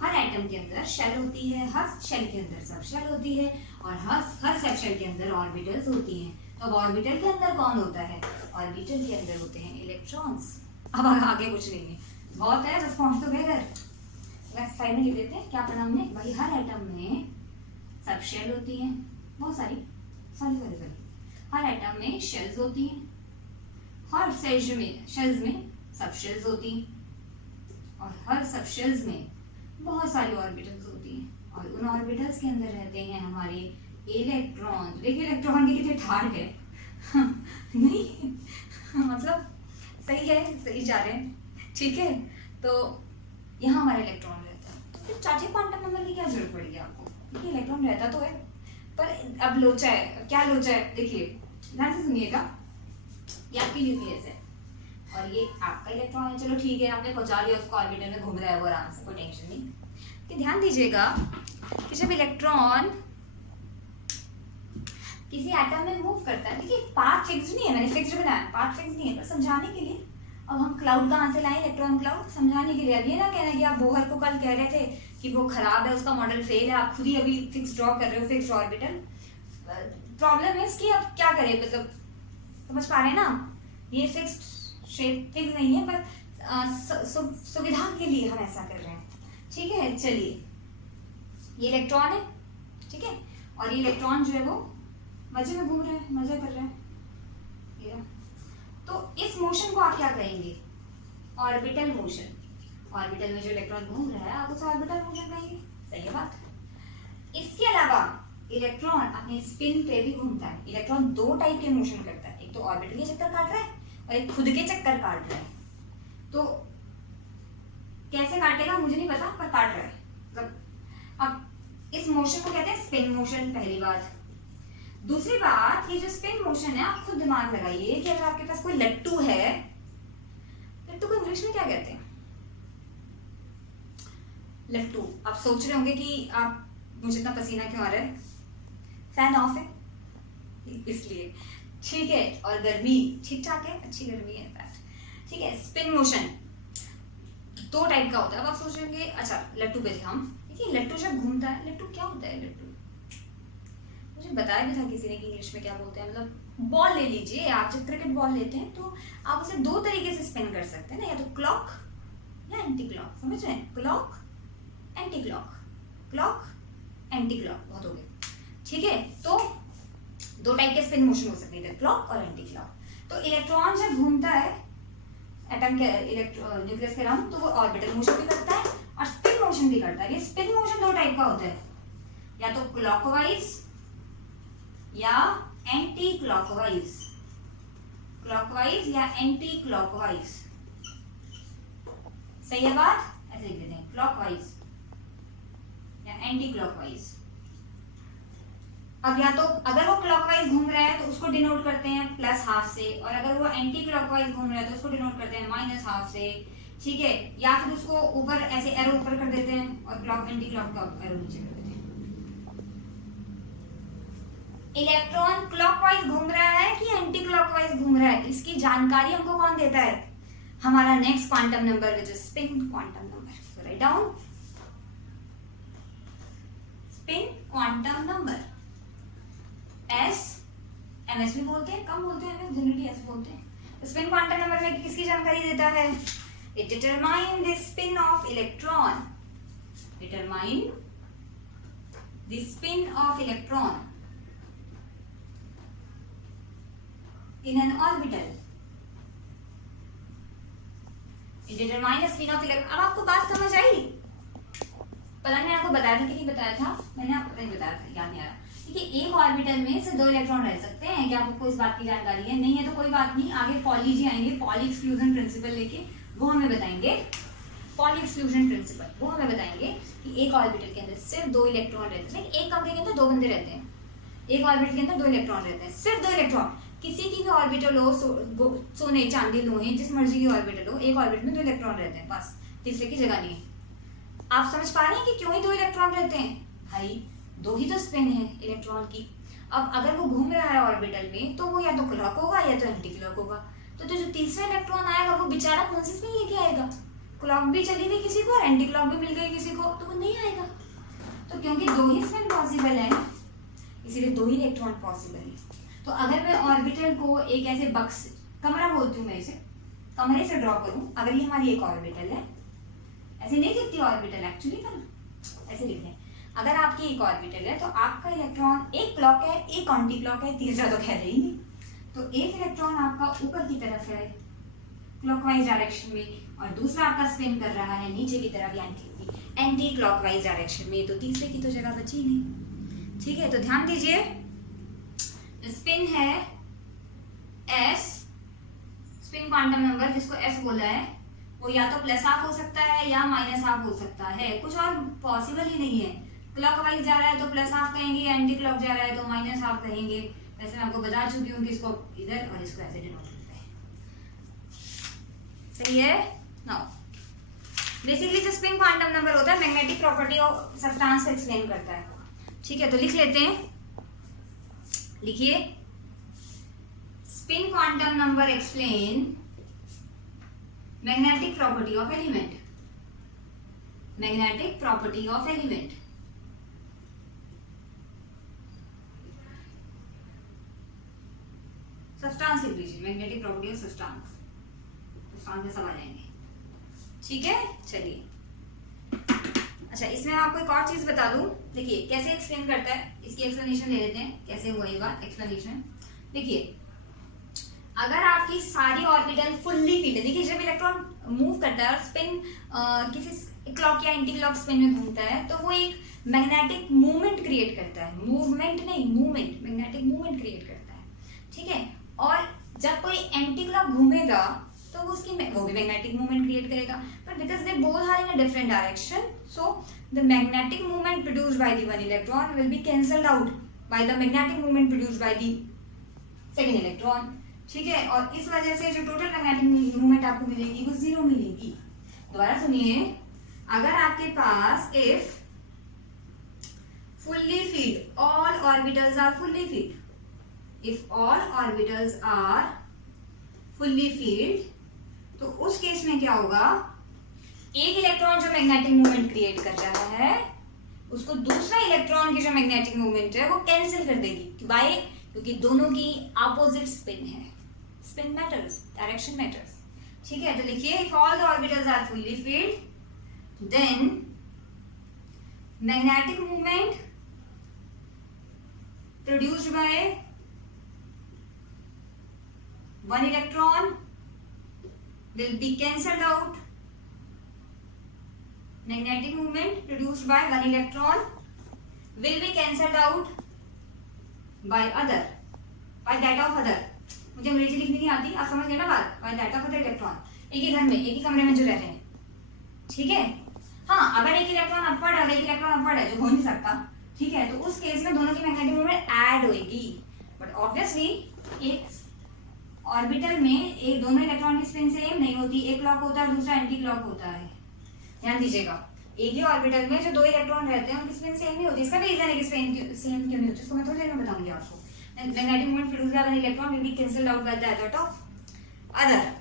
हर एटम के अंदर शेल होती है, हर शेल के अंदर सब शेल होती है, और हर सब शेल के अंदर ऑर्बिटल्स होती हैं। तो अब ऑर्बिटल के अंदर कौन होता है? ऑर्बिटल के अंदर होते हैं इलेक्ट्रॉन्स। अब आगे कुछ नहीं है, बहुत है, बस पहुंच तो गए घर। नेक्स्ट स्लाइड में लिख देते हैं क्या पढ़ा हमने। भाई हर एटम में सब शेल होती हैं, बहुत सारी, हर एटम में शेल्स होती हैं, हर शेल्स में सब शेल्स होती हैं, और हर सब शेल्स में बहुत सारी ऑर्बिटल्स होती हैं, और उन ऑर्बिटल्स के अंदर रहते हैं हमारे इलेक्ट्रॉन। देखिए इलेक्ट्रॉन के कितने ठाट है नहीं मतलब सही है, सही जा रहे हैं। ठीक है, तो यहाँ हमारा इलेक्ट्रॉन रहता है, तो फिर चौथे क्वांटम नंबर की क्या जरूरत पड़ेगी आपको? देखिए इलेक्ट्रॉन रहता तो है, पर अब लोचा है, क्या लोचा है? देखिए ध्यान से सुनिएगा, ये आपकी न्यूक्लियस है और ये आपका इलेक्ट्रॉन है। चलो ठीक है, आपने पहुंचा लिया उसको, ऑर्बिटल में घूम रहा है वो आराम से, कोई टेंशन नहीं। कि ध्यान दीजिएगा कि जब इलेक्ट्रॉन किसी एटम में मूव करता है, देखिए पाथ फिक्स्ड नहीं है, मैंने फिक्स्ड बनाया, पाथ फिक्स्ड नहीं है, पर समझाने के लिए। अब हम क्लाउड कहाँ से लाए? इलेक्ट्रॉन क्लाउड, समझाने के लिए। अब ये ना कहना कि आप बोहर को कल कह रहे थे कि वो खराब है, उसका मॉडल फेल है, आप खुद ही अभी फिक्स ड्रॉ कर रहे हो, फिक्स ऑर्बिटल। प्रॉब्लम है इसकी, अब क्या करें, मतलब समझ पा रहे हैं ना, ये फिक्स्ड शेप फिक्स नहीं है, पर सुविधा के लिए हम ऐसा कर रहे हैं। ठीक है, चलिए ये इलेक्ट्रॉन है, ठीक है, और ये इलेक्ट्रॉन जो है वो मजे में घूम रहे हैं, मजे कर रहे हैं। तो इस मोशन को आप क्या कहेंगे? ऑर्बिटल मोशन, ऑर्बिटल में जो इलेक्ट्रॉन घूम रहा है आप उसे ऑर्बिटल मोशन कहेंगे, सही है बात। इसके अलावा इलेक्ट्रॉन अपने स्पिन पे भी घूमता है। इलेक्ट्रॉन दो टाइप के मोशन करता है, एक तो ऑर्बिटल के चक्कर काट रहा है और एक खुद के चक्कर काट रहा है। तो कैसे काटेगा मुझे नहीं पता, पर काट रहा है। मतलब अब इस मोशन को कहते हैं स्पिन मोशन, पहली बात। दूसरी बात, ये जो स्पिन मोशन है आप खुद दिमाग लगाइए कि अगर आपके पास कोई लट्टू है, लट्टू को इंग्लिश में क्या कहते हैं? लट्टू। आप सोच रहे होंगे कि आप मुझे इतना पसीना क्यों आ रहा है, फैन ऑफ है इसलिए, ठीक है। और गर्मी ठीक ठाक है, अच्छी गर्मी है, ठीक है। स्पिन मोशन दो टाइप का होता है। अब आप सोच रहे होंगे अच्छा लट्टू पे थे हम, देखिए लट्टू जब घूमता है, लट्टू क्या होता है? लट्टू मुझे बताया भी था किसी ने कि इंग्लिश में क्या बोलते हैं। मतलब बॉल ले लीजिए, आप जब क्रिकेट बॉल लेते हैं तो आप उसे दो तरीके से स्पिन कर सकते हैं ना, या तो क्लॉक या एंटी क्लॉक, समझ रहे हैं? Clock anti clock, clock anti clock, बहुत हो गए, ठीक है। तो दो टाइप के स्पिन मोशन हो सकते हैं, क्लॉक और एंटी क्लॉक। तो इलेक्ट्रॉन जब घूमता है एटम के न्यूक्लियस के अराउंड, तो वो ऑर्बिटल मोशन भी करता है और स्पिन मोशन भी करता है। ये स्पिन मोशन दो टाइप का होता है, या तो क्लॉकवाइज या एंटी क्लॉकवाइज, क्लॉकवाइज या एंटी क्लॉकवाइज, सही है बात? ऐसे लिख देते हैं, क्लॉकवाइज या एंटी क्लॉकवाइज। अब या तो अगर वो क्लॉकवाइज घूम रहा है तो उसको डिनोट करते हैं +½ से, और अगर वो एंटी क्लॉकवाइज घूम रहा है तो उसको डिनोट करते हैं -½ से, ठीक है। या फिर उसको ऊपर ऐसे एरो ऊपर कर देते हैं और क्लॉक एंटी क्लॉक का एरो नीचे कर देते हैं। इलेक्ट्रॉन क्लॉकवाइज घूम रहा है कि एंटी क्लॉकवाइज घूम रहा है, इसकी जानकारी हमको कौन देता है? हमारा next quantum number which is spin quantum number. Write down, spin quantum number, S, MS भी बोलते हैं, कम बोलते हैं, जनरली एस बोलते हैं। स्पिन क्वांटम नंबर में किसकी जानकारी देता है? It determine the spin off electron, determine the spin off electron in N orbital, it determine the spin off electron. अब आपको बात समझ आई? पता नहीं आपको बताया था कि नहीं बताया था, मैंने आपको नहीं बताया था, याद नहीं आ रहा। देखिए एक ऑर्बिटल में से दो इलेक्ट्रॉन रह सकते हैं, क्या आपको इस बात की जानकारी है? नहीं है तो कोई बात नहीं, आगे पॉली जी आएंगे, पॉली एक्सक्लूजन प्रिंसिपल लेके, वो हमें बताएंगे, पॉली एक्सक्लूजन प्रिंसिपल, वो हमें बताएंगे कि एक ऑर्बिटल के अंदर सिर्फ दो इलेक्ट्रॉन रहते हैं। एक कमरे के अंदर दो बंदे रहते हैं, एक ऑर्बिटल के अंदर दो इलेक्ट्रॉन रहते हैं, सिर्फ दो इलेक्ट्रॉन। किसी की भी ऑर्बिटल हो, सोने चांदी लोहे जिस मर्जी की ऑर्बिटल हो, एक ऑर्बिटल में दो इलेक्ट्रॉन रहते हैं, बस, तीसरे की जगह नहीं है। आप समझ पा रहे हैं कि क्यों ही दो इलेक्ट्रॉन रहते हैं? भाई दो ही तो स्पिन है इलेक्ट्रॉन की। अब अगर वो घूम रहा है ऑर्बिटल में तो वो या तो क्लॉक होगा या तो एंटी क्लॉक होगा। तो जो तीसरा इलेक्ट्रॉन आएगा वो बेचारा कौन सी स्पिन लेके आएगा? क्लॉक भी चली गई किसी को, एंटी क्लॉक भी मिल गई किसी को, तो वो नहीं आएगा। तो क्योंकि दो ही स्पिन पॉसिबल है इसीलिए दो ही इलेक्ट्रॉन पॉसिबल है। तो अगर मैं ऑर्बिटल को एक ऐसे बक्स, कमरा बोलती हूँ मैं इसे, कमरे से ड्रॉ करूँ, अगर ये हमारी एक ऑर्बिटल है, ऐसे नहीं दिखती ऑर्बिटल एक्चुअली ना, ऐसे लिखते हैं। अगर आपकी एक ऑर्बिटल है तो आपका इलेक्ट्रॉन, एक क्लॉक है एक एंटी क्लॉक है, तीसरा तो कह रही नहीं, तो एक इलेक्ट्रॉन आपका ऊपर की तरफ है क्लॉकवाइज डायरेक्शन में, और दूसरा आपका स्पिन कर रहा है नीचे की तरफ एंटी क्लॉकवाइज डायरेक्शन में, तो तीसरे की तो जगह बची नहीं। ठीक है, तो ध्यान दीजिए, स्पिन है एस, स्पिन क्वांटम नंबर जिसको एस बोला है, वो या तो +½ हो सकता है या -½ हो सकता है, कुछ और पॉसिबल ही नहीं है। क्लॉकवाइज जा रहा है तो +½ कहेंगे, एंटी क्लॉक जा रहा है तो -½ कहेंगे। वैसे मैं आपको बता चुकी हूँ कि इसको इधर और इसको ऐसे डिनोट करते हैं। सही है। नाउ बेसिकली जो स्पिन क्वांटम नंबर होता है मैग्नेटिक प्रॉपर्टी ऑफ सब्सटेंस को एक्सप्लेन करता है। ठीक है, तो लिख लेते हैं, लिखिए, spin quantum number explain magnetic property of element, magnetic property of element. Substance लिख लीजिए, magnetic property of substance, substance में सब आ जाएंगे। ठीक है, चलिए। अच्छा, इसमें आपको एक और चीज बता दूं, देखिए कैसे एक्सप्लेन करता है, इसकी एक्सप्लेनेशन ले लेते हैं, कैसे हुआ ये बात, एक्सप्लेनेशन। देखिए, अगर आपकी सारी ऑर्बिटल फुल्ली फील्ड है, देखिए जब इलेक्ट्रॉन मूव करता है और स्पिन किसी क्लॉक या एंटी क्लॉक स्पिन में घूमता है, तो वो एक मैग्नेटिक मूवमेंट क्रिएट करता है, मूवमेंट नहीं मूवमेंट, मैग्नेटिक मूवमेंट क्रिएट करता है, ठीक है। और जब कोई एंटी क्लॉक घूमेगा तो वो भी मैग्नेटिक मूवमेंट क्रिएट करेगा, but because they both are in a different direction, so the magnetic movement produced by the one electron will be cancelled out by the magnetic movement produced by the second electron, ठीक है। और इस वजह से जो total magnetic movement आपको मिलेगी वो जीरो मिलेगी। दोबारा सुनिए, अगर आपके पास if fully filled all orbitals are fully filled, if all orbitals are fully filled, तो उस केस में क्या होगा, एक इलेक्ट्रॉन जो मैग्नेटिक मूवमेंट क्रिएट कर रहा है उसको दूसरा इलेक्ट्रॉन की जो मैग्नेटिक मूवमेंट है वो कैंसिल कर देगी। वाई? क्योंकि दोनों की अपोजिट स्पिन है, स्पिन मैटर्स, डायरेक्शन मैटर्स, ठीक है। तो लिखिए if all the orbitals are fully filled then magnetic movement produced by one electron will be cancelled out. Magnetic movement produced by one electron will be cancelled out by other, by that of other. मुझे अंग्रेजी लिखनी नहीं आती, आप समझ गए ना बात? by that of other electron, एक ही घर में, एक ही कमरे में जो रह रहे हैं, ठीक है। हाँ, अगर एक इलेक्ट्रॉन अपवर्ड है, एक इलेक्ट्रॉन अपवर्ड है, जो हो नहीं सकता, ठीक है, तो उस केस में दोनों की मैग्नेटिक मूवमेंट ऐड होगी। बट ऑब्वियसली एक ऑर्बिटल में एक दोनों इलेक्ट्रॉन की स्पिन सेम नहीं होती, एक क्लॉक होता है दूसरा एंटी क्लॉक होता है, ध्यान दीजिएगा। एक ही ऑर्बिटल में जो दो इलेक्ट्रॉन रहते हैं उनकी स्पिन सेम नहीं होती। इसका भी रीजन है कि स्पिन सेम क्यों नहीं होती, उसको मैं थोड़ी देर में बताऊंगी आपको। Magnetic movement produced by one electron will be cancelled out by the atom of other.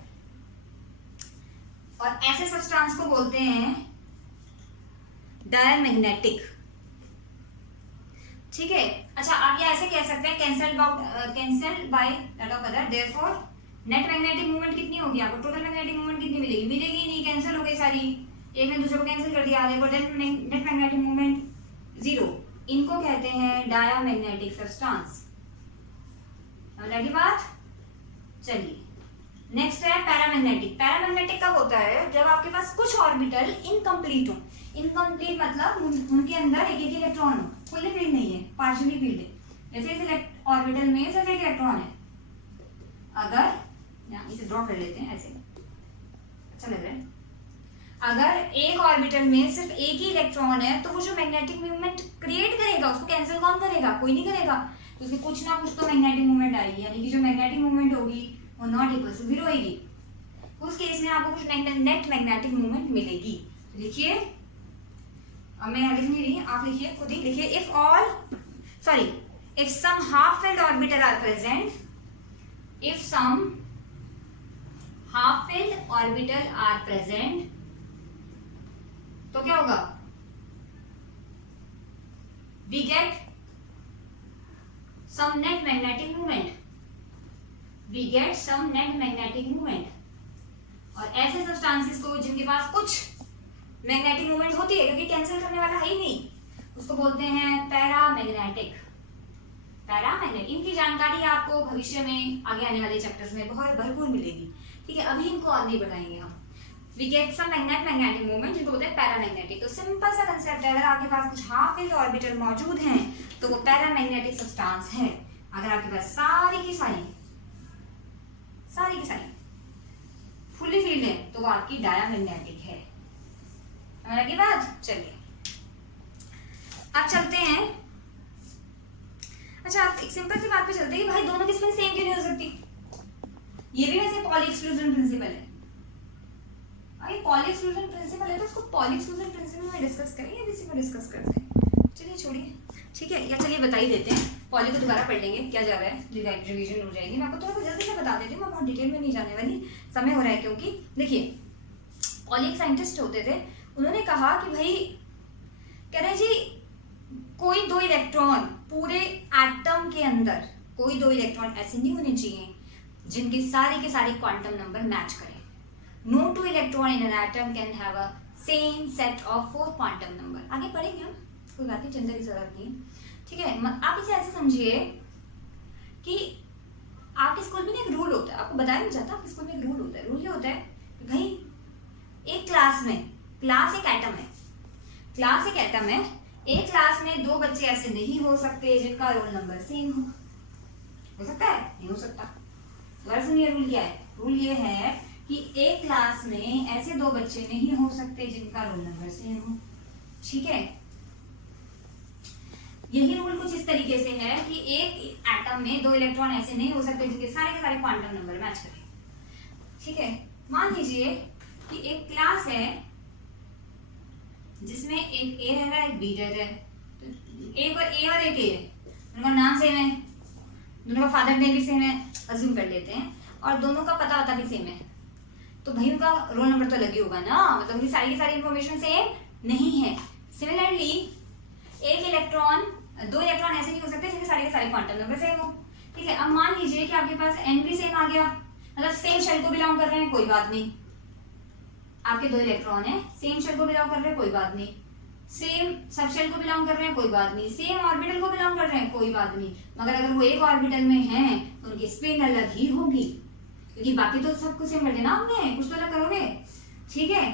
और ऐसे सब्सटेंस को बोलते हैं डायमैग्नेटिक, ठीक है। अच्छा, आप ये ऐसे कह सकते हैं cancelled by that of other, therefore net magnetic movement कितनी होगी आपको, टोटल मैग्नेटिक मूवमेंट कितनी मिलेगी, मिलेगी नहीं, कैंसिल हो गई सारी, एक ने दूसरे को कैंसिल कर दिया, देखो नेट मैग्नेटिक मूवमेंट जीरो। इनको कहते हैं डायमैग्नेटिक सब्सटेंस, समझ आ गई बात। चलिए नेक्स्ट है पैरामैग्नेटिक। पैरामैग्नेटिक कब होता है, जब आपके पास कुछ ऑर्बिटल इनकम्प्लीट हो। इनकम्प्लीट मतलब उनके अंदर एक एक इलेक्ट्रॉन हो, फुल्ली फील्ड नहीं है, पार्शियली फील्ड है। जैसे इस ऑर्बिटल में सिर्फ एक इलेक्ट्रॉन है, अगर इसे ड्रॉ कर लेते हैं ऐसे, अच्छा लग रहा है। अगर एक ऑर्बिटल में सिर्फ एक ही इलेक्ट्रॉन है तो वो जो मैग्नेटिक मूवमेंट क्रिएट करेगा उसको कैंसिल कौन करेगा, कोई नहीं करेगा, तो उसमें कुछ ना कुछ तो मैग्नेटिक मूवमेंट आएगी, यानी कि जो मैग्नेटिक मूवमेंट होगी वो नॉट इक्वल टू जीरो होगी। उस केस में आपको कुछ नेट मैग्नेटिक मूवमेंट मिलेगी। लिखिए, अब मैं लिख नहीं रही, आप लिखिए, खुद ही लिखिए। If some half filled orbital are present, if some half filled orbital are present, तो क्या होगा, we get some net magnetic movement, we get some net magnetic movement। और ऐसे सब्सटेंसेस को जिनके पास कुछ मैग्नेटिक मूवमेंट होती है, क्योंकि कैंसिल करने वाला है ही नहीं, उसको बोलते हैं पैरामैग्नेटिक। पैरामैग्नेटिक, इनकी जानकारी आपको भविष्य में आगे आने वाले चैप्टर्स में बहुत भरपूर मिलेगी, ठीक है। अभी इनको और नहीं बढ़ाएंगे हम। We get some magnetic movement, जिनको बोलते हैं पैरामैग्नेटिक। तो सिंपल सा कंसेप्ट है, अगर आपके पास कुछ हाफ फील्ड ऑर्बिटल मौजूद हैं तो वो पैरामैग्नेटिक सब्सटेंस है। अगर आपके पास सारी की सारी फुल्ली फील्ड है तो वो आपकी डायमैग्नेटिक है। समझ गई बात। चलिए अब चलते हैं, अच्छा आप एक सिंपल सी बात पे चलते हैं कि भाई दोनों की स्पिन सेम क्यों नहीं हो सकती। ये भी वैसे पॉली एक्सक्लूजन प्रिंसिपल है। भाई पॉली एक्सक्लूजन प्रिंसिपल है तो उसको पॉली एक्सक्लूजन प्रिंसिपल में डिस्कस करें या इसी में डिस्कस करते हैं। चलिए छोड़िए, ठीक है, या चलिए बता ही देते हैं। पॉली को दोबारा पढ़ लेंगे, क्या जा रहा है, रिवीजन हो जाएगी। मैं आपको थोड़ा जल्दी से बता देती हूँ, मैं बहुत डिटेल में नहीं जाने वाली, समय हो रहा है। क्योंकि देखिए पॉली एक साइंटिस्ट होते थे, उन्होंने कहा कि भाई कह रहे जी कोई दो इलेक्ट्रॉन पूरे एटम के अंदर, कोई दो इलेक्ट्रॉन ऐसे नहीं होने चाहिए जिनके सारे के सारे क्वांटम नंबर मैच करें। No two electron in an atom can have a same set of 4 quantum number. आगे पढ़ेंगे हम, कोई बात नहीं, चिंता की जरूरत नहीं, ठीक है। आप इसे ऐसे समझिए कि आपके स्कूल में एक रूल होता है, आपको बताया नहीं जाता, आपके स्कूल में एक रूल होता है। रूल ये होता है कि भाई एक क्लास में, क्लास एक एटम है, क्लास एक एटम है, एक क्लास में दो बच्चे ऐसे नहीं हो सकते जिनका रोल नंबर सेम हो सकता है? नहीं हो सकता। दोबारा सुनिए, रूल क्या है? रूल ये है कि एक क्लास में ऐसे दो बच्चे नहीं हो सकते जिनका रोल नंबर सेम हो। ठीक है, यही रूल कुछ इस तरीके से है कि एक एटम में दो इलेक्ट्रॉन ऐसे नहीं हो सकते जिनके सारे के सारे क्वांटम नंबर मैच करें। ठीक है, मान लीजिए कि एक क्लास है जिसमें एक ए रह रहा है, एक बी रह रहा है, तो एक और ए है, उनका नाम सेम है, दोनों का फादर नेम भी सेम है, अज्यूम कर लेते हैं, और दोनों का पता भी सेम है, तो भाई उनका रोल नंबर तो अलग ही होगा ना, मतलब उनकी सारी की सारी इंफॉर्मेशन सेम नहीं है। सिमिलरली एक इलेक्ट्रॉन, दो इलेक्ट्रॉन ऐसे नहीं हो सकते जिनके सारे के सारे क्वांटम नंबर सेम हो। ठीक है, अब मान लीजिए कि आपके पास एन भी सेम आ गया, मतलब सेम शेल को बिलोंग कर रहे हैं, कोई बात नहीं, आपके दो इलेक्ट्रॉन है, सेम शेल को बिलोंग कर रहे हैं, कोई बात नहीं, सेम सब शेल को बिलोंग कर रहे हैं, कोई बात नहीं, सेम ऑर्बिटल को बिलोंग कर रहे हैं, कोई बात नहीं, मगर अगर वो एक ऑर्बिटल में हैं तो उनकी स्पिन अलग ही होगी, क्योंकि बाकी तो सब कुछ सेम कर देना आपने, कुछ तो अलग करोगे। ठीक है,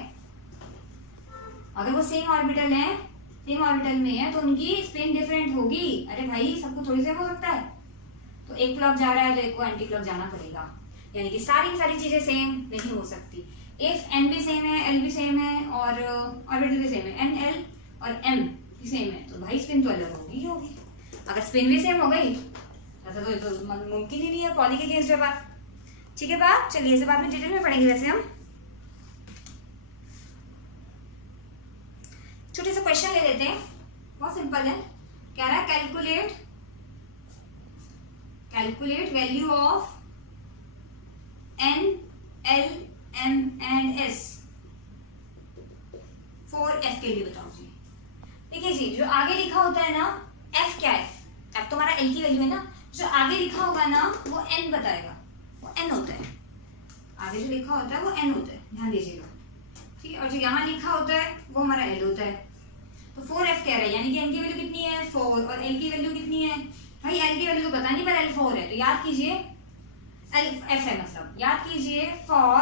अगर वो सेम ऑर्बिटल है, सेम ऑर्बिटल में है, तो उनकी स्पिन डिफरेंट होगी। अरे भाई, सबको थोड़ी सेम हो सकता है? तो एक क्लॉक जा रहा है तो एक को एंटी क्लॉक जाना पड़ेगा, यानी कि सारी की सारी चीजें सेम नहीं हो सकती। इफ एन भी सेम है, एल भी सेम है, और ऑर्बिटल भी सेम है, एन एल और एम भी सेम है, तो भाई स्पिन तो अलग होगी। अगर स्पिन भी सेम हो गई ऐसा तो मुमकिन ही नहीं है, पॉली के केस में बात। ठीक है बात, चलिए इसे बाद में डिटेल में पढ़ेंगे। वैसे हम छोटे से क्वेश्चन ले लेते हैं, बहुत सिंपल है। कह रहा है calculate value of N L M and S for F के लिए बताओ जी। देखिए जी, जो आगे लिखा होता है ना, एफ क्या है? एफ तो हमारा एल की वैल्यू है ना, जो आगे लिखा होगा ना वो एन बताएगा, वो एन होता है, आगे जो लिखा होता है वो एन होता है, ध्यान दीजिएगा। ठीक है, और जो यहाँ लिखा होता है वो हमारा एल होता है। तो 4f कह रहा है, यानी कि एन की वैल्यू कितनी है? 4, और एल की वैल्यू कितनी है? भाई एल की वैल्यू तो पता नहीं, पर एल 4 है, तो याद कीजिए एल एफ है, मतलब याद कीजिए फॉर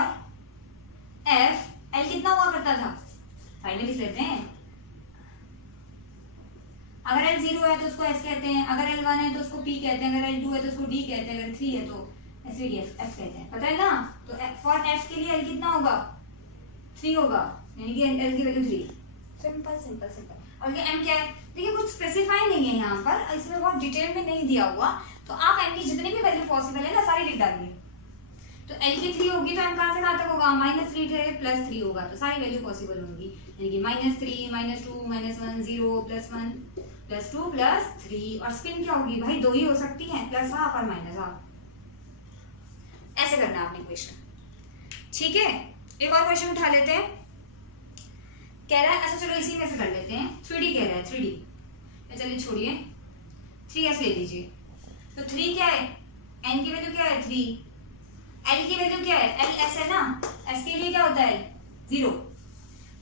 एफ एल कितना हुआ करता था, फाइनल लिख लेते हैं। अगर एल 0 है तो उसको एस कहते हैं, अगर एल 1 है तो उसको पी कहते हैं, अगर एल 2 है तो उसको डी कहते हैं, अगर 3 है तो एस वी डी एफ कहते हैं, पता है ना। तो फॉर एफ के लिए एल कितना होगा? 3 होगा, यानी कि एल की वैल्यू 3। Simple simple simple. और ये एम क्या है? देखिए कुछ स्पेसिफाई नहीं है यहाँ पर, इसमें बहुत डिटेल में नहीं दिया हुआ, तो आप एम की जितनी भी वैल्यू पॉसिबल है ना सारी लिख डालिए। तो एल की 3 होगी तो एम कहाँ से कहाँ तक होगा? -3 है +3 होगा, तो सारी वैल्यू पॉसिबल होंगी, यानी कि -3 -2 -1 0 +1 +2 +3। और स्पिन क्या होगी भाई? 2 ही हो सकती है, +½ और -½ ऐसे करना आपने क्वेश्चन। ठीक है, एक और क्वेश्चन उठा लेते हैं। कह रहा है, अच्छा चलो इसी में से कर लेते हैं, 3D कह रहा है, 3D, चलिए छोड़िए, 3s ले लीजिए। तो 3 क्या है? n की वैल्यू क्या है? 3। l की वैल्यू क्या है? l s है ना, s के लिए क्या होता है? 0।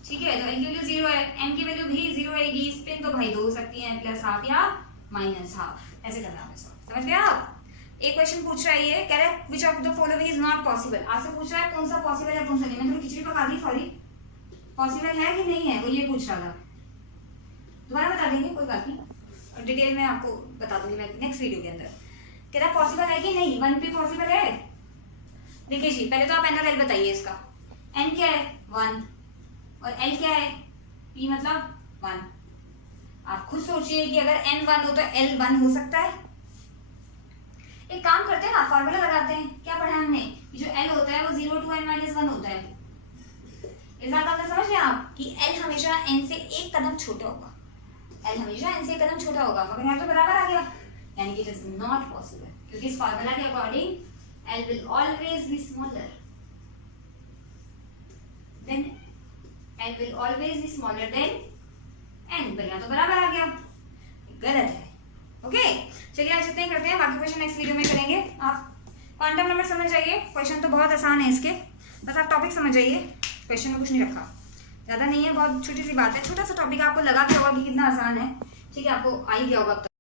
ठीक है, तो l की वैल्यू 0 है, m की वैल्यू भी 0 आएगी, स्पिन तो भाई 2 हो सकती है, +½ या -½ ऐसे करना है। समझ गए आप? एक क्वेश्चन पूछ रहा है, ये कह रहा है which of the following is not possible. आपसे पूछ रहा है कौन सा पॉसिबल है कौन सा नहीं। मैं थोड़ी खिचड़ी पका दी, सॉरी, पॉसिबल है कि नहीं है वो ये पूछ रहा था। दोबारा बता देंगे, कोई बात नहीं, और डिटेल में आपको बता दूंगी मैं नेक्स्ट वीडियो के अंदर। कह रहा पॉसिबल है कि नहीं, 1p पॉसिबल है। देखिए जी, पहले तो आप n और l बताइए इसका। n क्या है? 1, और l क्या है? p मतलब 1। आप खुद सोचिए कि अगर n 1 हो तो l 1 हो सकता है। एक काम करते हैं ना, फॉर्मूला लगाते हैं। क्या पढ़ा हमने? जो l होता है वो 0 to n - 1 होता है। इस बात आपने समझ लिया आप कि l हमेशा n से एक कदम छोटा होगा, l हमेशा n से एक कदम छोटा होगा, मगर यहाँ तो बराबर आ गया, यानी कि इट इज नॉट पॉसिबल, क्योंकि इस फॉर्मूला के according l will always be smaller than n, पर यहाँ तो बराबर आ गया, गलत है। ओके, चलिए आज इतना ही करते हैं, बाकी क्वेश्चन नेक्स्ट वीडियो में करेंगे। आप क्वांटम नंबर समझ जाइए, क्वेश्चन तो बहुत आसान है इसके, बस आप टॉपिक समझ जाइए, क्वेश्चन में कुछ नहीं रखा, ज़्यादा नहीं है, बहुत छोटी सी बात है, छोटा सा टॉपिक। आपको लगा क्या होगा कि कितना आसान है, ठीक है, आपको आ ही गया होगा अब तक।